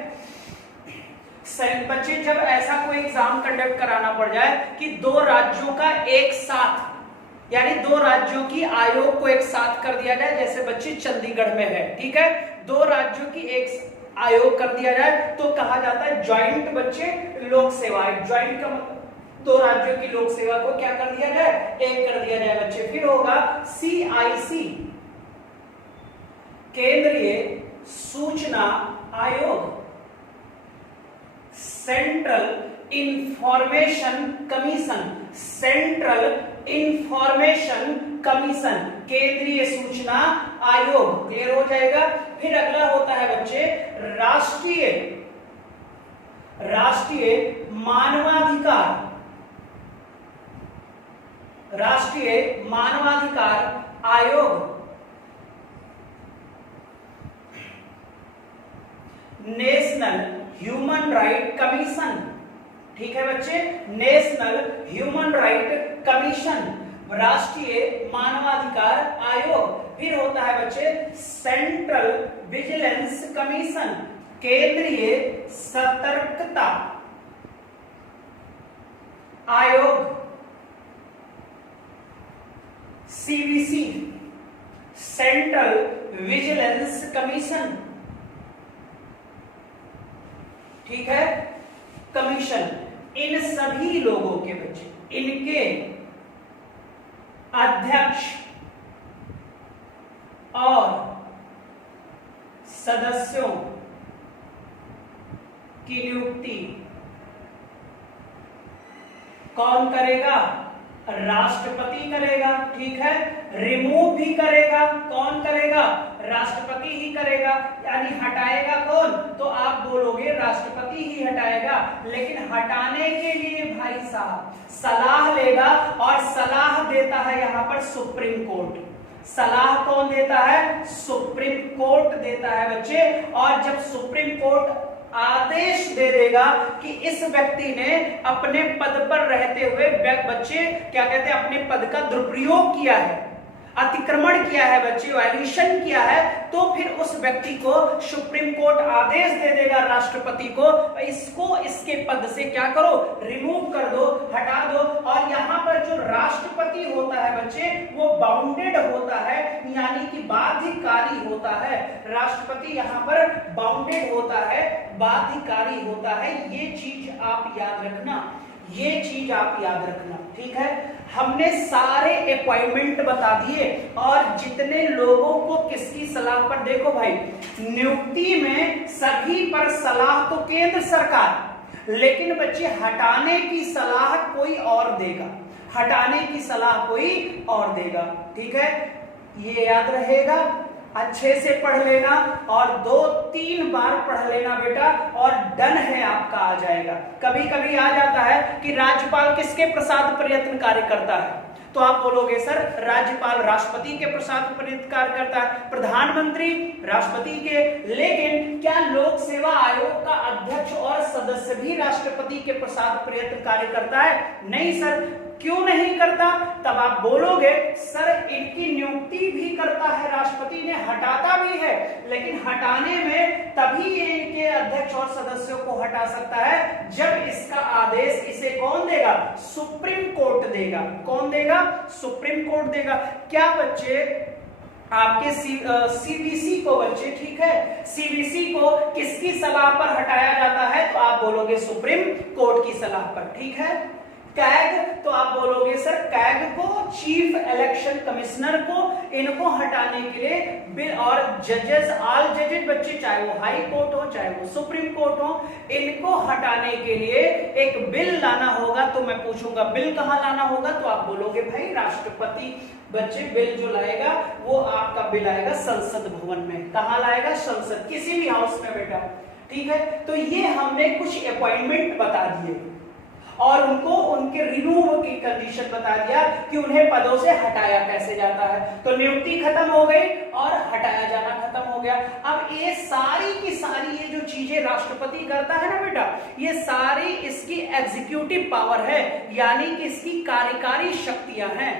बच्चे, जब ऐसा कोई एग्जाम कंडक्ट कराना पड़ जाए कि 2 राज्यों का एक साथ, यानी 2 राज्यों की आयोग को एक साथ कर दिया जाए, जैसे बच्चे चंडीगढ़ में है, ठीक है, 2 राज्यों की एक आयोग कर दिया जाए तो कहा जाता है ज्वाइंट बच्चे लोक सेवा। ज्वाइंट का मतलब 2 राज्यों की लोक सेवा को क्या कर दिया जाए, एक कर दिया जाए बच्चे। फिर होगा CIC, केंद्रीय सूचना आयोग, central information commission, central information commission, केंद्रीय सूचना आयोग। क्लियर हो जाएगा। फिर अगला होता है बच्चे राष्ट्रीय मानवाधिकार, राष्ट्रीय मानवाधिकार आयोग, नेशनल ह्यूमन राइट कमीशन। ठीक है बच्चे, नेशनल ह्यूमन राइट कमीशन, राष्ट्रीय मानवाधिकार आयोग। फिर होता है बच्चे सेंट्रल विजिलेंस कमीशन, केंद्रीय सतर्कता आयोग, CVC, सेंट्रल विजिलेंस कमीशन। ठीक है, कमीशन, इन सभी लोगों के बच्चे, इनके अध्यक्ष और सदस्यों की नियुक्ति कौन करेगा, राष्ट्रपति करेगा। ठीक है, रिमूव भी करेगा, कौन करेगा, राष्ट्रपति ही करेगा। यानी हटाएगा कौन, तो आप बोलोगे राष्ट्रपति ही हटाएगा। लेकिन हटाने के लिए भाई साहब सलाह लेगा, और सलाह देता है यहां पर सुप्रीम कोर्ट। सलाह कौन देता है, सुप्रीम कोर्ट देता है बच्चे। और जब सुप्रीम कोर्ट आदेश दे देगा कि इस व्यक्ति ने अपने पद पर रहते हुए बच्चे क्या कहते हैं, अपने पद का दुरुपयोग किया है, अतिक्रमण किया है बच्चे, वायलेशन किया है, तो फिर उस व्यक्ति को सुप्रीम कोर्ट आदेश दे देगा राष्ट्रपति को, इसको इसके पद से क्या करो, रिमूव कर दो, हटा दो। और यहाँ पर जो राष्ट्रपति होता है बच्चे वो बाउंडेड होता है, यानी कि बाध्यकारी होता है। राष्ट्रपति यहाँ पर बाउंडेड होता है, बाध्यकारी होता है। ये चीज आप याद रखना, ये चीज आप याद रखना, ठीक है। हमने सारे अपॉइंटमेंट बता दिए और जितने लोगों को किसकी सलाह पर, देखो भाई नियुक्ति में सभी पर सलाह तो केंद्र सरकार, लेकिन बच्चे हटाने की सलाह कोई और देगा, हटाने की सलाह कोई और देगा, ठीक है। ये याद रहेगा, अच्छे से पढ़ लेना और 2-3 बार पढ़ लेना बेटा, और डन है आपका आ जाएगा। कभी कभी आ जाता है कि राज्यपाल किसके प्रसाद प्रयत्न कार्य करता है, तो आप बोलोगे सर राज्यपाल राष्ट्रपति के प्रसाद प्रयत्न कार्य करता है, प्रधानमंत्री राष्ट्रपति के, लेकिन क्या लोक सेवा आयोग का अध्यक्ष और सदस्य भी राष्ट्रपति के प्रसाद प्रयत्न कार्य करता है? नहीं सर। क्यों नहीं करता? तब आप बोलोगे सर इनकी नियुक्ति भी करता है राष्ट्रपति ने, हटाता भी है, लेकिन हटाने में तभी इनके अध्यक्ष और सदस्यों को हटा सकता है जब इसका आदेश इसे कौन देगा? सुप्रीम कोर्ट देगा। कौन देगा? सुप्रीम कोर्ट देगा। क्या बच्चे आपके सीबीसी को बच्चे, ठीक है, सीबीसी को किसकी सलाह पर हटाया जाता है? तो आप बोलोगे सुप्रीम कोर्ट की सलाह पर, ठीक है। कैग, तो आप बोलोगे सर कैग को, चीफ इलेक्शन कमिश्नर को, इनको हटाने के लिए बिल, और जजेस, ऑल जजेस बच्चे, चाहे वो हाई कोर्ट हो चाहे वो सुप्रीम कोर्ट हो, इनको हटाने के लिए एक बिल लाना होगा। तो मैं पूछूंगा बिल कहाँ लाना होगा? तो आप बोलोगे भाई राष्ट्रपति बच्चे बिल जो लाएगा वो आपका बिल आएगा संसद भवन में। कहाँ लाएगा? संसद, किसी भी हाउस में बेटा, ठीक है। तो ये हमने कुछ अपॉइंटमेंट बता दिए और उनको उनके रिमूव की कंडीशन बता दिया कि उन्हें पदों से हटाया कैसे जाता है। तो नियुक्ति खत्म हो गई और हटाया जाना खत्म हो गया। अब ये सारी की सारी ये जो चीजें राष्ट्रपति करता है ना बेटा, ये सारी इसकी एग्जीक्यूटिव पावर है, यानी कि इसकी कार्यकारी शक्तियां हैं।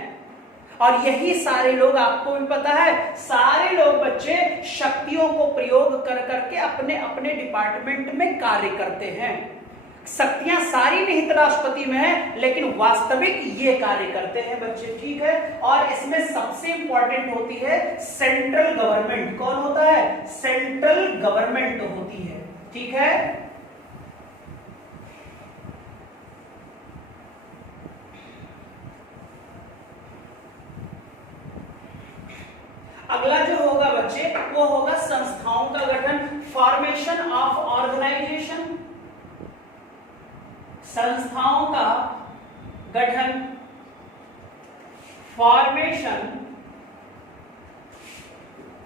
और यही सारे लोग, आपको भी पता है, सारे लोग बच्चे शक्तियों को प्रयोग कर करके अपने अपने डिपार्टमेंट में कार्य करते हैं। शक्तियां सारी निहित राष्ट्रपति में है, लेकिन वास्तविक ये कार्य करते हैं बच्चे, ठीक है। और इसमें सबसे इंपॉर्टेंट होती है सेंट्रल गवर्नमेंट। कौन होता है? सेंट्रल गवर्नमेंट होती है, ठीक है। अगला जो होगा बच्चे वो होगा संस्थाओं का गठन, फॉर्मेशन ऑफ ऑर्गेनाइजेशन। संस्थाओं का गठन, formation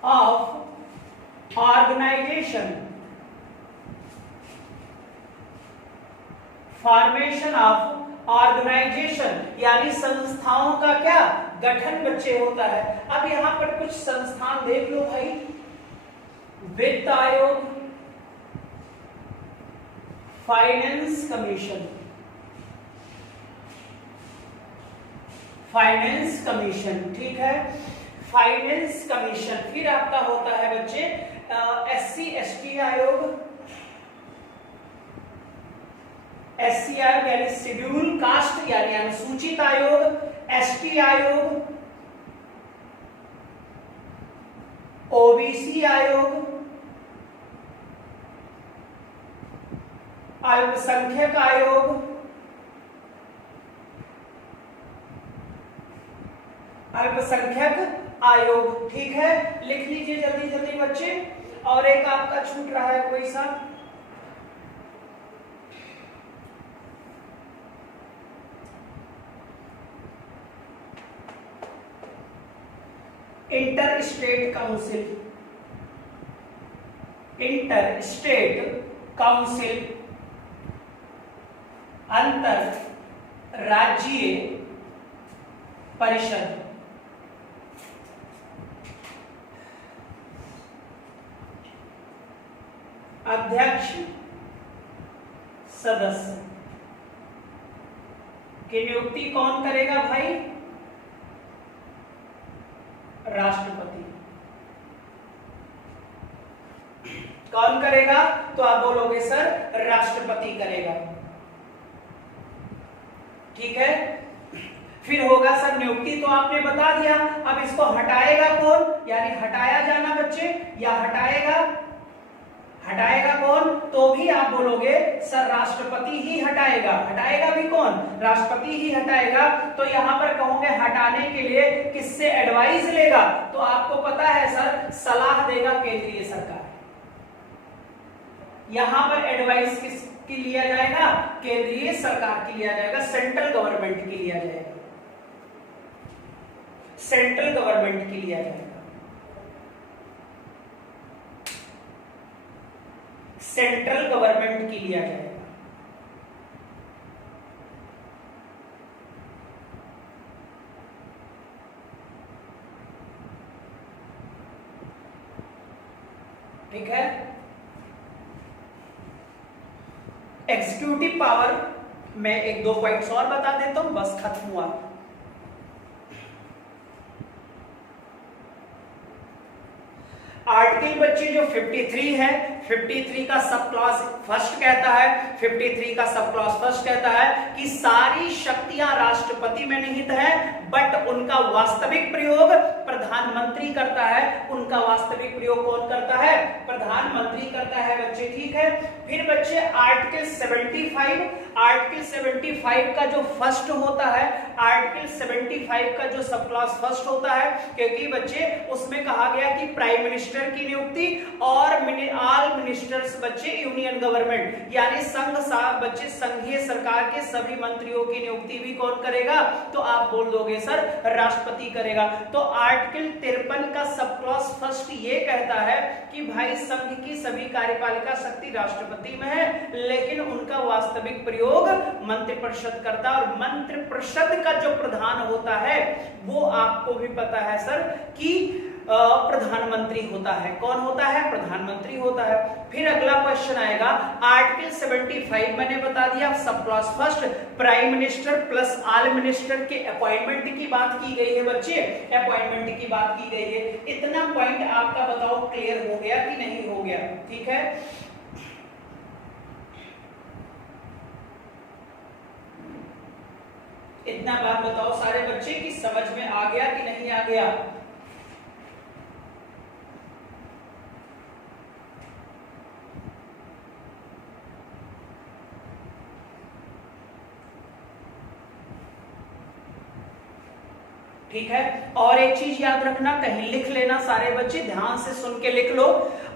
of organisation, formation of organisation, यानी संस्थाओं का क्या गठन बच्चे होता है। अब यहां पर कुछ संस्थान देख लो भाई, वित्त आयोग, फाइनेंस कमीशन, फाइनेंस कमीशन, ठीक है, फाइनेंस कमीशन। फिर आपका होता है बच्चे SC ST आयोग, SC आयोग यानी शेड्यूल कास्ट यानी अनुसूचित आयोग, ST आयोग, OBC आयोग, अल्पसंख्यक आयोग, अल्पसंख्यक आयोग, ठीक है। लिख लीजिए जल्दी जल्दी बच्चे। और एक आपका छूट रहा है कोई सा, inter state council, inter state council, अंतर राज्यीय परिषद, अध्यक्ष सदस्य की नियुक्ति कौन करेगा भाई? राष्ट्रपति। कौन करेगा? तो आप बोलोगे सर राष्ट्रपति करेगा, ठीक है। फिर होगा सर नियुक्ति तो आपने बता दिया। अब इसको हटाएगा कौन, यानी हटाया जाना बच्चे, या हटाएगा कौन, तो भी आप बोलोगे सर राष्ट्रपति ही हटाएगा। हटाएगा भी कौन, राष्ट्रपति ही हटाएगा। तो यहां पर कहोगे हटाने के लिए किससे एडवाइस लेगा, तो आपको पता है सर सलाह देगा केंद्रीय सरकार। यहां पर एडवाइस किसकी लिया जाएगा, केंद्रीय सरकार की लिया जाएगा, सेंट्रल गवर्नमेंट की लिया जाएगा, सेंट्रल गवर्नमेंट की लिया जाएगा, सेंट्रल गवर्नमेंट की लिया जाएगा। ठीक है, एग्जीक्यूटिव पावर में एक दो पॉइंट्स और बता देता हूं, बस खत्म हुआ। आर्टिकल बच्चे जो 53 है, 53 का सब क्लॉज फर्स्ट कहता है, 53 का सब क्लॉज फर्स्ट कहता है कि सारी शक्तियां राष्ट्रपति में निहित है, बट उनका वास्तविक प्रयोग प्रधानमंत्री करता है। उनका वास्तविक प्रयोग कौन करता है, प्रधानमंत्री करता है बच्चे। ठीक है, फिर बच्चे आर्टिकल 75, आर्टिकल 75 का जो फर्स्ट होता है, आर्टिकल 75 का जो सब क्लॉज फर्स्ट होता है, क्योंकि बच्चे उसमें कहा गया कि प्राइम मिनिस्टर की नियुक्ति और ऑल मिनिस्टर्स बच्चे यूनियन गवर्नमेंट यानी बच्चे संघीय सरकार के सभी मंत्रियों की नियुक्ति भी कौन करेगा, तो आप बोल दोगे सर राष्ट्रपति करेगा। तो आर्टिकल 53 का सब क्लॉज फर्स्ट ये कहता है कि भाई संघ की सभी कार्यपालिका शक्ति राष्ट्रपति में है, लेकिन उनका वास्तविक प्रयोग मंत्रिपरिषद करता है, और मंत्रिपरिषद का जो प्रधान होता है वो आपको भी पता है सर कि प्रधानमंत्री होता है। कौन होता है, प्रधानमंत्री होता है। फिर अगला क्वेश्चन आएगा, आर्टिकल 75 मैंने बता दिया, sub clause first prime minister plus all minister के अपॉइंटमेंट की बात की गई है बच्चे, अपॉइंटमेंट की बात की गई है। इतना पॉइंट आपका बताओ क्लियर हो गया कि नहीं हो गया। ठीक है, इतना बात बताओ सारे बच्चे कि समझ में आ गया कि नहीं आ गया। ठीक है, और एक चीज याद रखना, कहीं लिख लेना सारे बच्चे, ध्यान से सुन के लिख लो।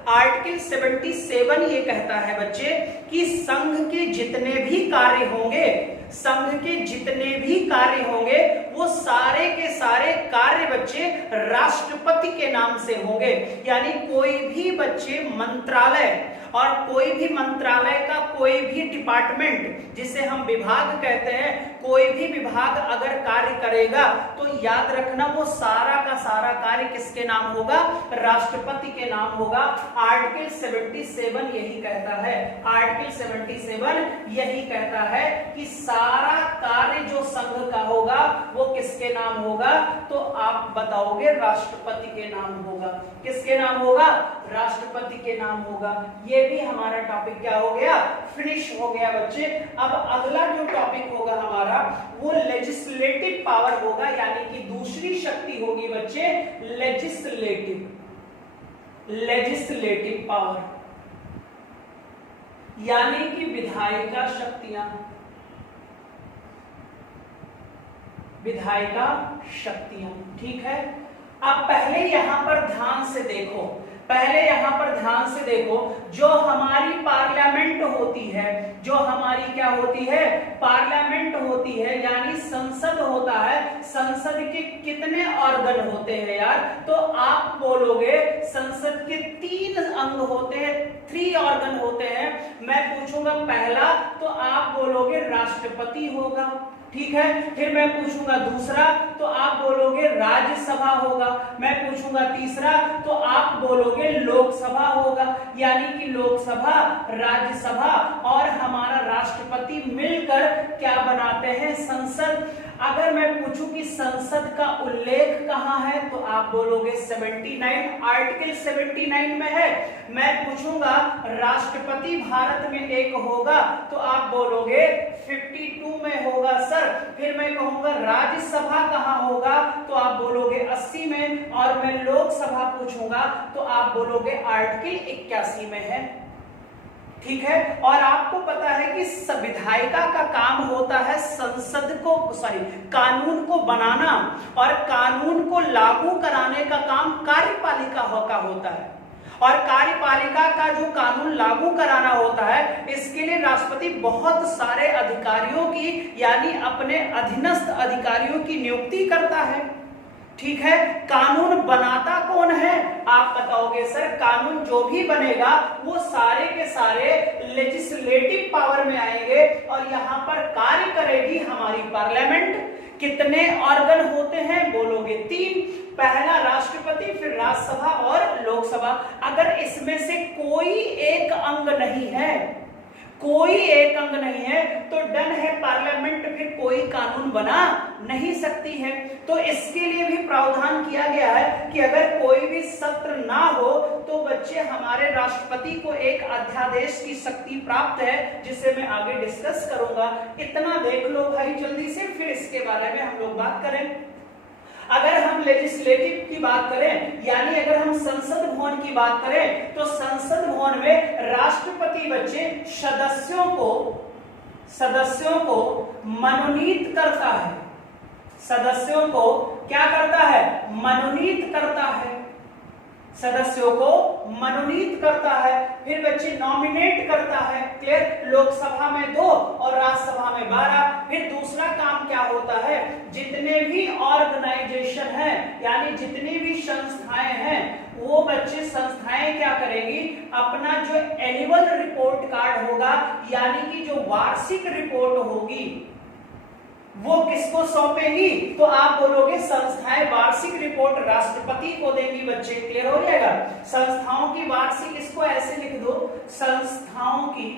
आर्टिकल 77 ये कहता है बच्चे कि संघ के जितने भी कार्य होंगे, संघ के जितने भी कार्य होंगे वो सारे के सारे कार्य बच्चे राष्ट्रपति के नाम से होंगे। यानी कोई भी बच्चे मंत्रालय और कोई भी मंत्रालय का कोई भी डिपार्टमेंट जिसे हम विभाग कहते हैं, कोई भी विभाग अगर कार्य करेगा तो याद रखना वो सारा का सारा कार्य किसके नाम होगा, राष्ट्रपति के नाम होगा। आर्टिकल 77 यही कहता है, आर्टिकल 77 यही कहता है कि सारा कार्य जो संघ का होगा वो किसके नाम होगा, तो आप बताओगे राष्ट्रपति के नाम होगा। किसके नाम होगा, राष्ट्रपति के नाम होगा। ये भी हमारा टॉपिक क्या हो गया, फिनिश हो गया बच्चे। अब अगला जो टॉपिक होगा हमारा वो लेजिस्लेटिव पावर होगा, यानी कि दूसरी शक्ति होगी बच्चे लेजिस्लेटिव, लेजिस्लेटिव पावर यानी कि विधायिका शक्तियां, विधायिका शक्तियां। ठीक है, अब पहले यहां पर ध्यान से देखो, पहले यहां पर ध्यान से देखो, जो हमारी पार्लियामेंट होती है, जो हमारी क्या होती है, पार्लियामेंट होती है, यानी संसद होता है। संसद के कितने ऑर्गन होते हैं यार, तो आप बोलोगे संसद के 3 अंग होते हैं, 3 ऑर्गन होते हैं। मैं पूछूंगा पहला, तो आप बोलोगे राष्ट्रपति होगा। ठीक है, फिर मैं पूछूंगा दूसरा, तो आप बोलोगे राज्यसभा होगा। मैं पूछूंगा तीसरा, तो आप बोलोगे लोकसभा होगा। यानी कि लोकसभा, राज्यसभा और हमारा राष्ट्रपति मिलकर क्या बनाते हैं, संसद। अगर मैं पूछूं कि संसद का उल्लेख कहां है, तो आप बोलोगे 79, आर्टिकल 79 में है। मैं पूछूंगा राष्ट्रपति भारत में एक होगा, तो आप बोलोगे 52 में होगा सर। फिर मैं कहूंगा राज्यसभा कहाँ होगा, तो आप बोलोगे 80 में, और मैं लोकसभा पूछूंगा तो आप बोलोगे आर्टिकल 81 में है। ठीक है, और आपको पता है कि विधायिका का काम होता है संसद को कानून को बनाना, और कानून को लागू कराने का काम कार्यपालिका का होता है, और कार्यपालिका का जो कानून लागू कराना होता है इसके लिए राष्ट्रपति बहुत सारे अधिकारियों की यानी अपने अधीनस्थ अधिकारियों की नियुक्ति करता है। ठीक है, कानून बनाता कौन है, आप बताओगे सर कानून जो भी बनेगा वो सारे के सारे लेजिस्लेटिव पावर में आएंगे, और यहाँ पर कार्य करेगी हमारी पार्लियामेंट। कितने ऑर्गन होते हैं, बोलोगे 3, पहला राष्ट्रपति, फिर राज्यसभा और लोकसभा। अगर इसमें से कोई एक अंग नहीं है, कोई एक अंग नहीं है तो डन है पार्लियामेंट, फिर कोई कानून बना नहीं सकती है। तो इसके लिए भी प्रावधान किया गया है कि अगर कोई भी सत्र ना हो तो बच्चे हमारे राष्ट्रपति को एक अध्यादेश की शक्ति प्राप्त है, जिसे मैं आगे डिस्कस करूंगा। इतना देख लो भाई जल्दी से, फिर इसके बारे में हम लोग बात करें। अगर हम लेजिस्लेटिव की बात करें, यानी अगर हम संसद भवन की बात करें, तो संसद भवन में राष्ट्रपति बच्चे सदस्यों को मनोनीत करता है। सदस्यों को क्या करता है, मनोनीत करता है, सदस्यों को मनोनीत करता है। फिर बच्चे नॉमिनेट करता है, क्लियर। लोकसभा में 2 और राज्यसभा में 12। फिर दूसरा काम क्या होता है, जितने भी ऑर्गेनाइजेशन हैं यानी जितनी भी संस्थाएं हैं, वो बच्चे संस्थाएं क्या करेंगी, अपना जो एनुअल रिपोर्ट कार्ड होगा यानी कि जो वार्षिक रिपोर्ट होगी वो किसको सौंपेगी, तो आप बोलोगे संस्थाएं वार्षिक रिपोर्ट राष्ट्रपति को देंगी। बच्चे क्लियर हो जाएगा। संस्थाओं की वार्षिक, इसको ऐसे लिख दो, संस्थाओं की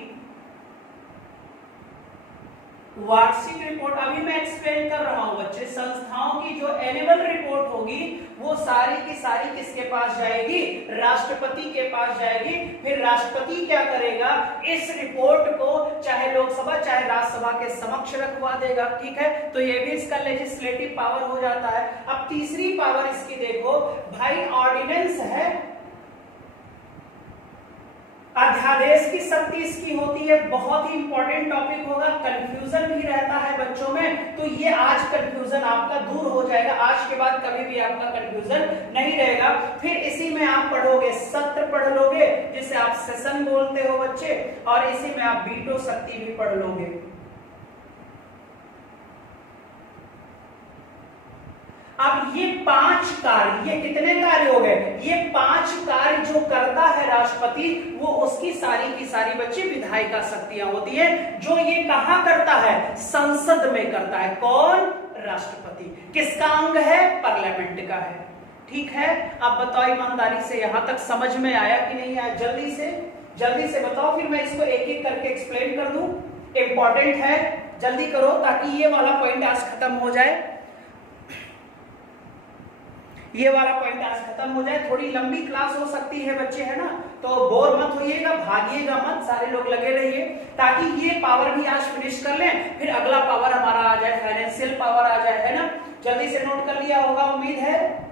वार्षिक रिपोर्ट। अभी मैं एक्सप्लेन कर रहा हूं बच्चे। संस्थाओं की जो एनुअल रिपोर्ट होगी वो सारी की सारी किसके पास जाएगी, राष्ट्रपति के पास जाएगी। फिर राष्ट्रपति क्या करेगा, इस रिपोर्ट को चाहे लोकसभा चाहे राज्यसभा के समक्ष रखवा देगा। ठीक है, तो ये भी इसका लेजिस्लेटिव पावर हो जाता है। अब तीसरी पावर इसकी देखो भाई, ऑर्डिनेंस है, अध्यादेश की शक्ति इसकी होती है। बहुत ही इंपॉर्टेंट टॉपिक होगा, कंफ्यूजन भी रहता है बच्चों में, तो ये आज कंफ्यूजन आपका दूर हो जाएगा। आज के बाद कभी भी आपका कंफ्यूजन नहीं रहेगा। फिर इसी में आप पढ़ोगे, सत्र पढ़ लोगे जिसे आप सेशन बोलते हो बच्चे, और इसी में आप वीटो शक्ति भी पढ़ लोगे। अब ये 5 कार्य, ये कितने कार्य हो गए, ये 5 कार्य जो करता है राष्ट्रपति, वो उसकी सारी की सारी बच्चे विधायिका शक्तियां होती है, जो ये कहां करता है, संसद में करता है। कौन, राष्ट्रपति। किसका अंग है, पार्लियामेंट का है। ठीक है, अब बताओ ईमानदारी से यहां तक समझ में आया कि नहीं आया, जल्दी से बताओ, फिर मैं इसको एक एक करके एक्सप्लेन कर दूं। इंपॉर्टेंट है, जल्दी करो ताकि ये वाला पॉइंट आज खत्म हो जाए। ये वाला पॉइंट आज खत्म हो जाए। थोड़ी लंबी क्लास हो सकती है बच्चे, है ना, तो बोर मत होइएगा, भागिएगा मत, सारे लोग लगे रहिए ताकि ये पावर भी आज फिनिश कर लें, फिर अगला पावर हमारा आ जाए, फाइनेंशियल पावर आ जाए, है ना। जल्दी से नोट कर लिया होगा, उम्मीद है।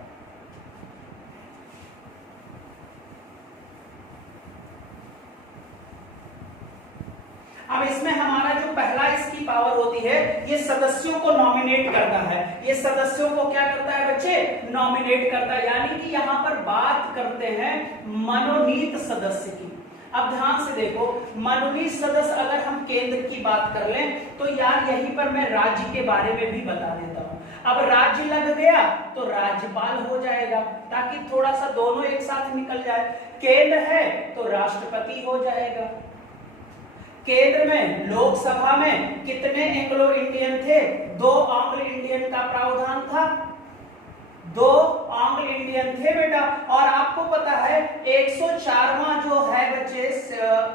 अब इसमें हमारा जो पहला इसकी पावर होती है, ये सदस्यों को नॉमिनेट करता है। ये सदस्यों को क्या करता है बच्चे, नॉमिनेट करता है, यानी कि यहाँ पर बात करते हैं मनोनीत सदस्य की। अब ध्यान से देखो, मनोनीत सदस्य अगर हम केंद्र की बात कर लें तो यार यहीं पर मैं राज्य के बारे में भी बता देता हूं। अब राज्य लग गया तो राज्यपाल हो जाएगा, ताकि थोड़ा सा दोनों एक साथ निकल जाए। केंद्र है तो राष्ट्रपति हो जाएगा। केंद्र में लोकसभा में कितने एंग्लो इंडियन थे, 2 एंग्लो इंडियन का प्रावधान था, 2 एंग्लो इंडियन थे बेटा। और आपको पता है 104वां जो है बच्चे,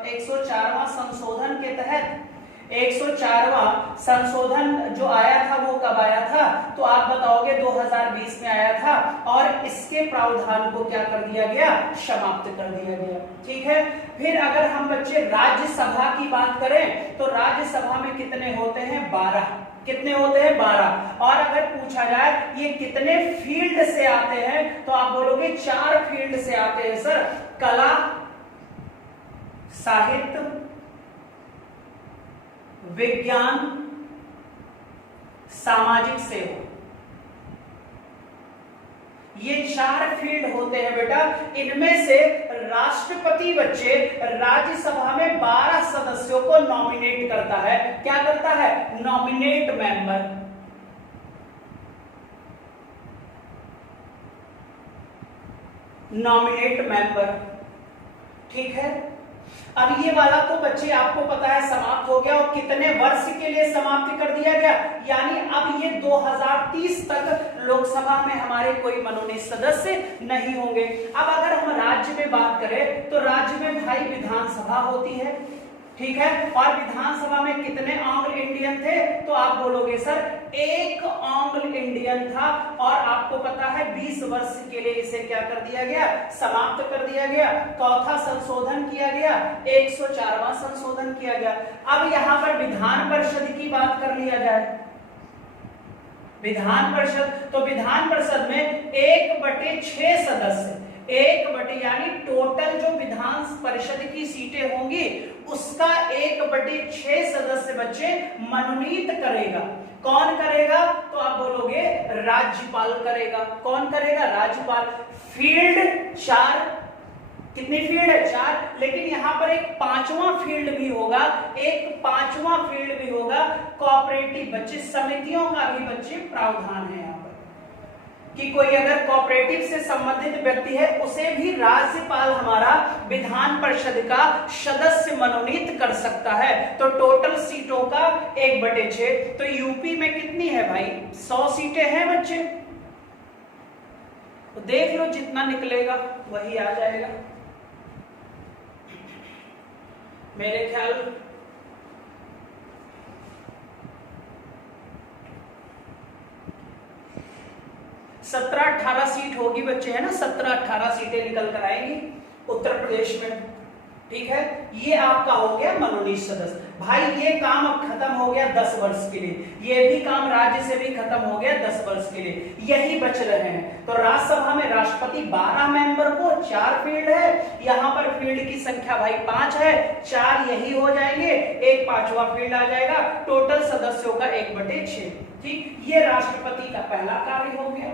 104वां संशोधन के तहत 104वां संशोधन जो आया था वो कब आया था? तो आप बताओगे 2020 में आया था, और इसके प्रावधान को क्या कर दिया गया? समाप्त कर दिया गया। ठीक है, फिर अगर हम बच्चे राज्यसभा की बात करें तो राज्यसभा में कितने होते हैं? 12। कितने होते हैं? 12। और अगर पूछा जाए ये कितने फील्ड से आते हैं तो आप बोलोगे 4 फील्ड से आते हैं सर। कला, साहित्य, विज्ञान, सामाजिक सेवा, ये 4 फील्ड होते हैं बेटा। इनमें से राष्ट्रपति बच्चे राज्यसभा में 12 सदस्यों को नॉमिनेट करता है। क्या करता है? Nominate member. Nominate member. ठीक है, अब ये वाला तो बच्चे आपको पता है समाप्त हो गया, और कितने वर्ष के लिए समाप्त कर दिया गया? यानी अब ये 2030 तक लोकसभा में हमारे कोई मनोनीत सदस्य नहीं होंगे। अब अगर हम राज्य में बात करें तो राज्य में भाई विधानसभा होती है। ठीक है, और विधानसभा में कितने एंग्लो इंडियन थे? तो आप बोलोगे सर 1 एंग्लो इंडियन था, और आपको पता है 20 वर्ष के लिए इसे क्या कर दिया गया? समाप्त कर दिया गया। चौथा संशोधन किया गया, 104वां संशोधन किया गया। अब यहां पर विधान परिषद की बात कर लिया जाए। विधान परिषद, तो विधान परिषद में 1/6 सदस्य, 1 यानी टोटल जो विधान परिषद की सीटें होंगी उसका 1/6 सदस्य बच्चे मनोनीत करेगा। कौन करेगा? तो आप बोलोगे राज्यपाल करेगा। कौन करेगा? राज्यपाल। फील्ड 4। कितनी फील्ड है? 4। लेकिन यहां पर एक 5वां फील्ड भी होगा, एक 5वां फील्ड भी होगा कोऑपरेटिव बच्चे, समितियों का भी बच्चे प्रावधान है यहाँ पर कि कोई अगर कोऑपरेटिव से संबंधित व्यक्ति है उसे भी राज्यपाल हमारा विधान परिषद का सदस्य मनोनीत कर सकता है। तो टोटल सीटों का 1/6। तो यूपी में कितनी है भाई? 100 सीटें हैं बच्चे। तो देख लो जितना निकलेगा वही आ जाएगा। मेरे ख्याल 17-18 सीट होगी बच्चे, है ना? 17-18 सीटें निकल कर आएंगी उत्तर प्रदेश में। ठीक है, ये आपका हो गया मनोनीत सदस्य। भाई ये काम अब खत्म हो गया 10 वर्ष के लिए, ये भी काम राज्य से भी खत्म हो गया 10 वर्ष के लिए, यही बच रहे हैं। तो राज्यसभा में राष्ट्रपति 12 मेंबर को, 4 फील्ड है, यहाँ पर फील्ड की संख्या भाई 5 है, 4 यही हो जाएंगे, एक 5वां फील्ड आ जाएगा, टोटल सदस्यों का 1/6। ठीक, ये राष्ट्रपति का पहला कार्य हो गया।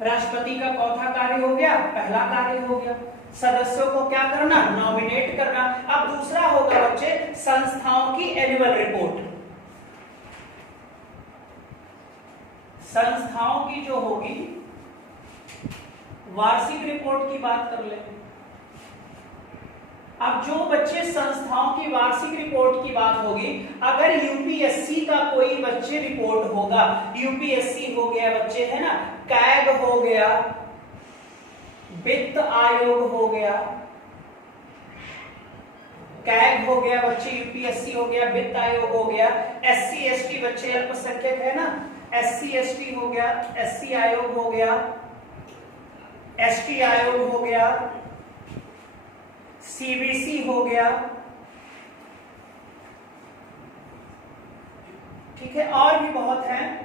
राष्ट्रपति का चौथा कार्य हो गया, पहला कार्य हो गया सदस्यों को क्या करना? नॉमिनेट करना। अब दूसरा होगा बच्चे संस्थाओं की एनुअल रिपोर्ट। संस्थाओं की जो होगी वार्षिक रिपोर्ट की बात कर लेते हैं। अब जो बच्चे संस्थाओं की वार्षिक रिपोर्ट की बात होगी, अगर यूपीएससी का कोई बच्चे रिपोर्ट होगा, यूपीएससी हो गया बच्चे, है ना, कैग हो गया, वित्त आयोग हो गया, कैग हो गया बच्चे, यूपीएससी हो गया, वित्त आयोग हो गया, एससी एसटी बच्चे अल्पसंख्यक है ना, एससी एसटी हो गया, एससी आयोग हो गया, एसटी आयोग हो गया, सीबीसी हो गया। ठीक है, और भी बहुत हैं।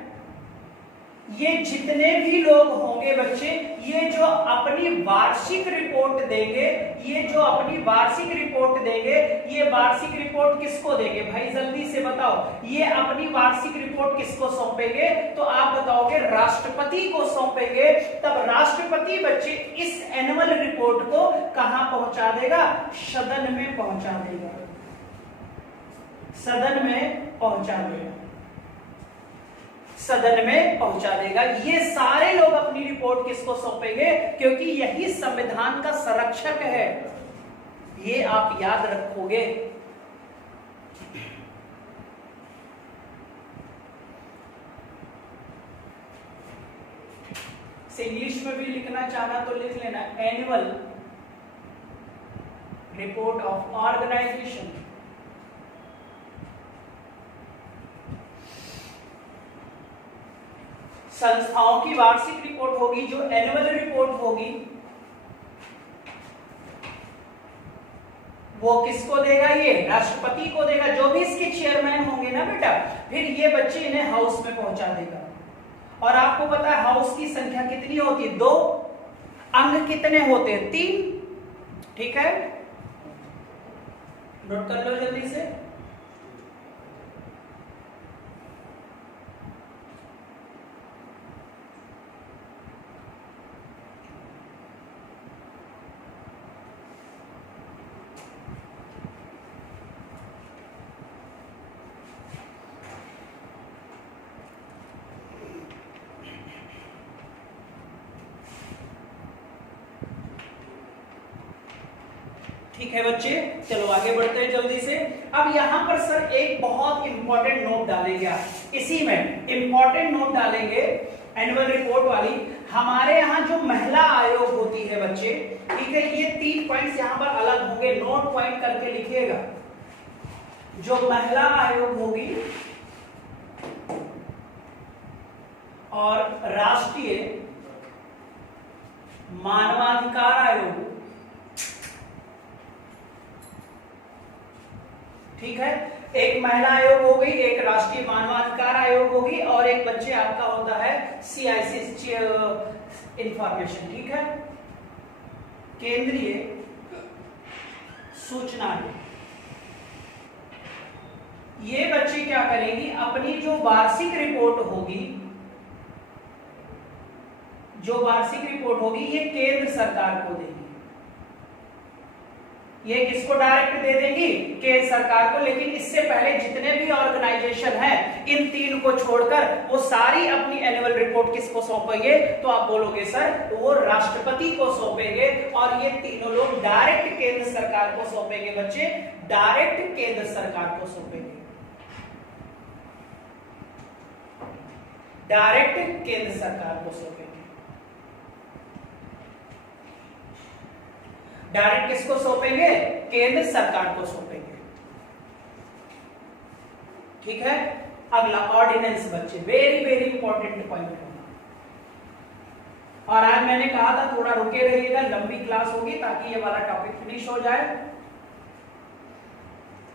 ये जितने भी लोग होंगे बच्चे, ये जो अपनी वार्षिक रिपोर्ट देंगे, ये जो अपनी वार्षिक रिपोर्ट देंगे, ये वार्षिक रिपोर्ट किसको देंगे भाई? जल्दी से बताओ, ये अपनी वार्षिक रिपोर्ट किसको सौंपेंगे? तो आप बताओगे राष्ट्रपति को सौंपेंगे। तब राष्ट्रपति बच्चे इस एनुअल रिपोर्ट को कहां पहुंचा देगा? सदन में पहुंचा देगा, सदन में पहुंचा देगा, सदन में पहुंचा देगा। ये सारे लोग अपनी रिपोर्ट किसको सौंपेंगे? क्योंकि यही संविधान का संरक्षक है, ये आप याद रखोगे। इंग्लिश में भी लिखना चाहना तो लिख लेना, एनुअल रिपोर्ट ऑफ ऑर्गेनाइजेशन, संस्थाओं की वार्षिक रिपोर्ट होगी, जो एनुअल रिपोर्ट होगी, वो किसको देगा? ये राष्ट्रपति को देगा, जो भी इसके चेयरमैन होंगे ना बेटा। फिर ये बच्चे इन्हें हाउस में पहुंचा देगा। और आपको पता है हाउस की संख्या कितनी होती है? 2। अंग कितने होते हैं? 3। ठीक है, नोट कर लो जल्दी से। ठीक है बच्चे, चलो आगे बढ़ते हैं जल्दी से। अब यहां पर सर एक बहुत इंपॉर्टेंट नोट डालेंगे आप, इसी में इंपॉर्टेंट नोट डालेंगे एनुअल रिपोर्ट वाली। हमारे यहाँ जो महिला आयोग होती है बच्चे, ठीक है, ये 3 पॉइंट्स यहां पर अलग होंगे, नोट पॉइंट करके लिखिएगा। जो महिला आयोग होगी और राष्ट्रीय मानवाधिकार आयोग, ठीक है, एक महिला आयोग हो गई, एक राष्ट्रीय मानवाधिकार आयोग होगी, और एक बच्चे आपका होता है CIC इंफॉर्मेशन, ठीक है, केंद्रीय सूचना आयोग। ये बच्चे क्या करेंगी? अपनी जो वार्षिक रिपोर्ट होगी, जो वार्षिक रिपोर्ट होगी, ये केंद्र सरकार को देगी। ये किसको डायरेक्ट दे देंगी? केंद्र सरकार को। लेकिन इससे पहले जितने भी ऑर्गेनाइजेशन हैं, इन 3 को छोड़कर वो सारी अपनी एनुअल रिपोर्ट किसको सौंपेंगे? तो आप बोलोगे सर वो राष्ट्रपति को सौंपेंगे, और ये तीनों लोग डायरेक्ट केंद्र सरकार को सौंपेंगे बच्चे, डायरेक्ट केंद्र सरकार को सौंपेंगे, डायरेक्ट केंद्र सरकार को सौंपेंगे। डायरेक्ट किसको सौंपेंगे? केंद्र सरकार को सौंपेंगे। ठीक है, अगला ऑर्डिनेंस बच्चे, वेरी वेरी इंपॉर्टेंट पॉइंट होगा। और आज मैंने कहा था थोड़ा रुके रहिएगा, लंबी क्लास होगी ताकि ये वाला टॉपिक फिनिश हो जाए।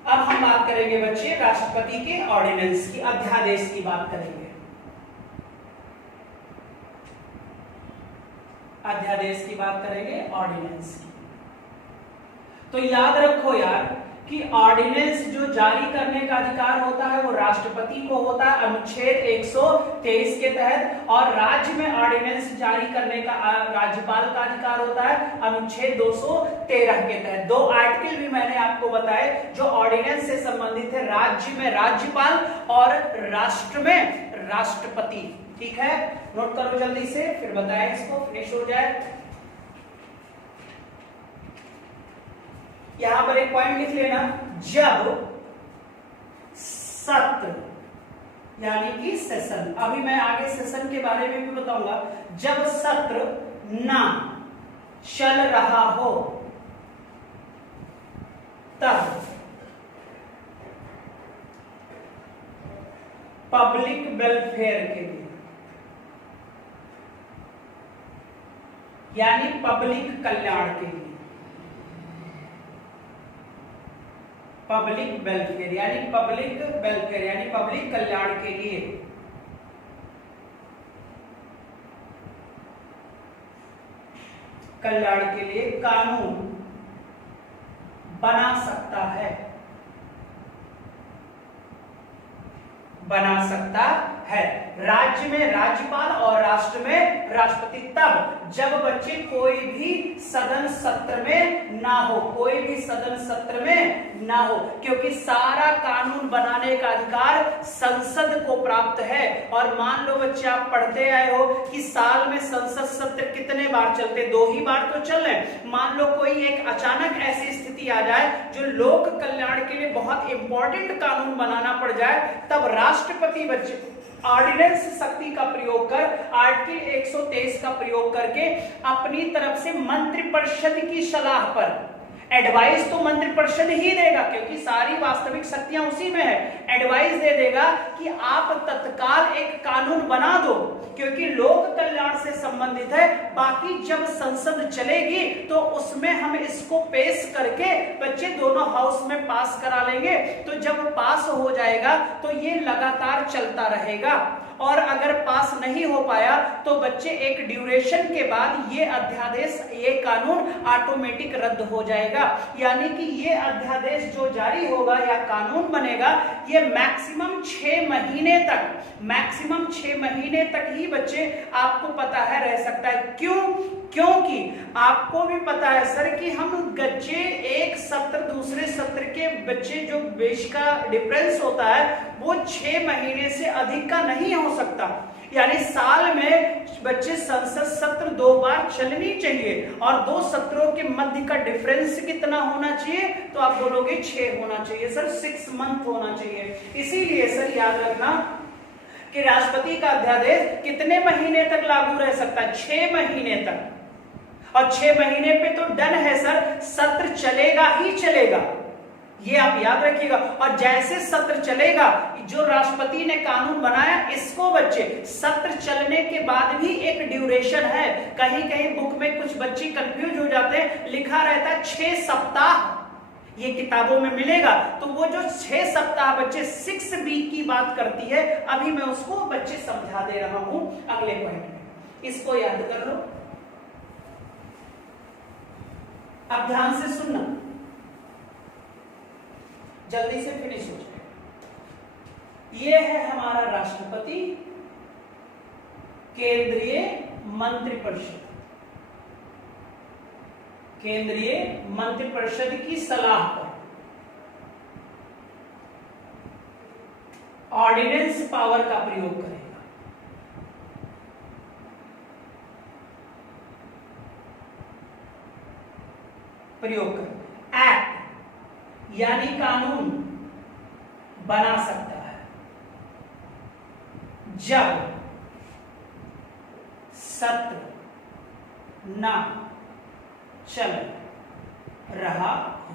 अब हम बात करेंगे बच्चे राष्ट्रपति के ऑर्डिनेंस की, अध्यादेश की बात करेंगे। अध्यादेश की बात करेंगे, ऑर्डिनेंस की। तो याद रखो यार कि ऑर्डिनेंस जो जारी करने का अधिकार होता है वो राष्ट्रपति को होता है अनुच्छेद 123 के तहत, और राज्य में ऑर्डिनेंस जारी करने का राज्यपाल का अधिकार होता है अनुच्छेद 213 के तहत। 2 आर्टिकल भी मैंने आपको बताए जो ऑर्डिनेंस से संबंधित है, राज्य में राज्यपाल और राष्ट्र में राष्ट्रपति। ठीक है, नोट करो जल्दी से, फिर बताएं इसको, फिनिश हो जाए। यहां पर एक पॉइंट लिख लेना, जब सत्र यानी कि सेशन, अभी मैं आगे सेशन के बारे में भी बताऊंगा, जब सत्र ना चल रहा हो तब पब्लिक वेलफेयर के लिए, यानी पब्लिक कल्याण के लिए, पब्लिक वेलफेयर यानी पब्लिक वेलफेयर यानी पब्लिक कल्याण के लिए कानून बना सकता है, बना सकता है। राज्य में राज्यपाल और राष्ट्र में राष्ट्रपति, तब जब बच्चे कोई भी सदन सत्र में ना हो, कोई भी सदन सत्र में ना हो, क्योंकि सारा कानून बनाने का अधिकार संसद को प्राप्त है। और मान लो बच्चे आप पढ़ते आए हो कि साल में संसद सत्र कितने बार चलते? 2 ही बार तो चल रहे। मान लो कोई एक अचानक ऐसी स्थिति आ जाए जो लोक कल्याण के लिए बहुत इंपॉर्टेंट कानून बनाना पड़ जाए, तब राष्ट्रपति बच्चे ऑर्डिनेंस शक्ति का प्रयोग कर, आर्टिकल 123 का प्रयोग करके अपनी तरफ से मंत्रिपरिषद की सलाह पर एडवाइस तो मंत्रिपरिषद ही देगा, क्योंकि सारी वास्तविक शक्तियां उसी में है। एडवाइस दे देगा कि आप तत्काल एक कानून बना दो, क्योंकि लोक कल्याण से संबंधित है। बाकी जब संसद चलेगी तो उसमें हम इसको पेश करके बच्चे दोनों हाउस में पास करा लेंगे। तो जब पास हो जाएगा तो ये लगातार चलता रहेगा, और अगर पास नहीं हो पाया तो बच्चे एक ड्यूरेशन के बाद ये अध्यादेश, ये कानून ऑटोमेटिक रद्द हो जाएगा। यानी कि ये अध्यादेश जो जारी होगा या कानून बनेगा, ये मैक्सिमम 6 महीने तक, मैक्सिमम 6 महीने तक ही बच्चे आपको पता है रह सकता है। क्यों? क्योंकि आपको भी पता है सर कि हम बच्चे एक सत्र दूसरे सत्र के बच्चे जो बीच का डिफरेंस होता है वो 6 महीने से अधिक का नहीं हो सकता। यानी साल में बच्चे संसद सत्र 2 बार चलनी चाहिए, और 2 सत्रों के मध्य का डिफरेंस कितना होना चाहिए? तो आप बोलोगे 6 होना चाहिए सर, 6 मंथ होना चाहिए। इसीलिए सर याद रखना कि राष्ट्रपति का अध्यादेश कितने महीने तक लागू रह सकता है? 6 महीने तक। और 6 महीने पे तो डन है सर, सत्र चलेगा ही चलेगा, ये आप याद रखिएगा। और जैसे सत्र चलेगा, जो राष्ट्रपति ने कानून बनाया इसको बच्चे सत्र चलने के बाद भी एक ड्यूरेशन है। कहीं कहीं बुक में कुछ बच्चे कंफ्यूज हो जाते हैं, लिखा रहता है 6 सप्ताह, ये किताबों में मिलेगा। तो वो जो 6 सप्ताह बच्चे 6B की बात करती है, अभी मैं उसको बच्चे समझा दे रहा हूं अगले पॉइंट में, इसको याद कर लो। अब ध्यान से सुनना, जल्दी से फिनिश हो जाए। ये है हमारा राष्ट्रपति, केंद्रीय मंत्रिपरिषद, केंद्रीय मंत्रिपरिषद की सलाह पर ऑर्डिनेंस पावर का प्रयोग करेगा। प्रयोग कर एक्ट यानी कानून बना सकता है जब सत्र ना चल रहा हो।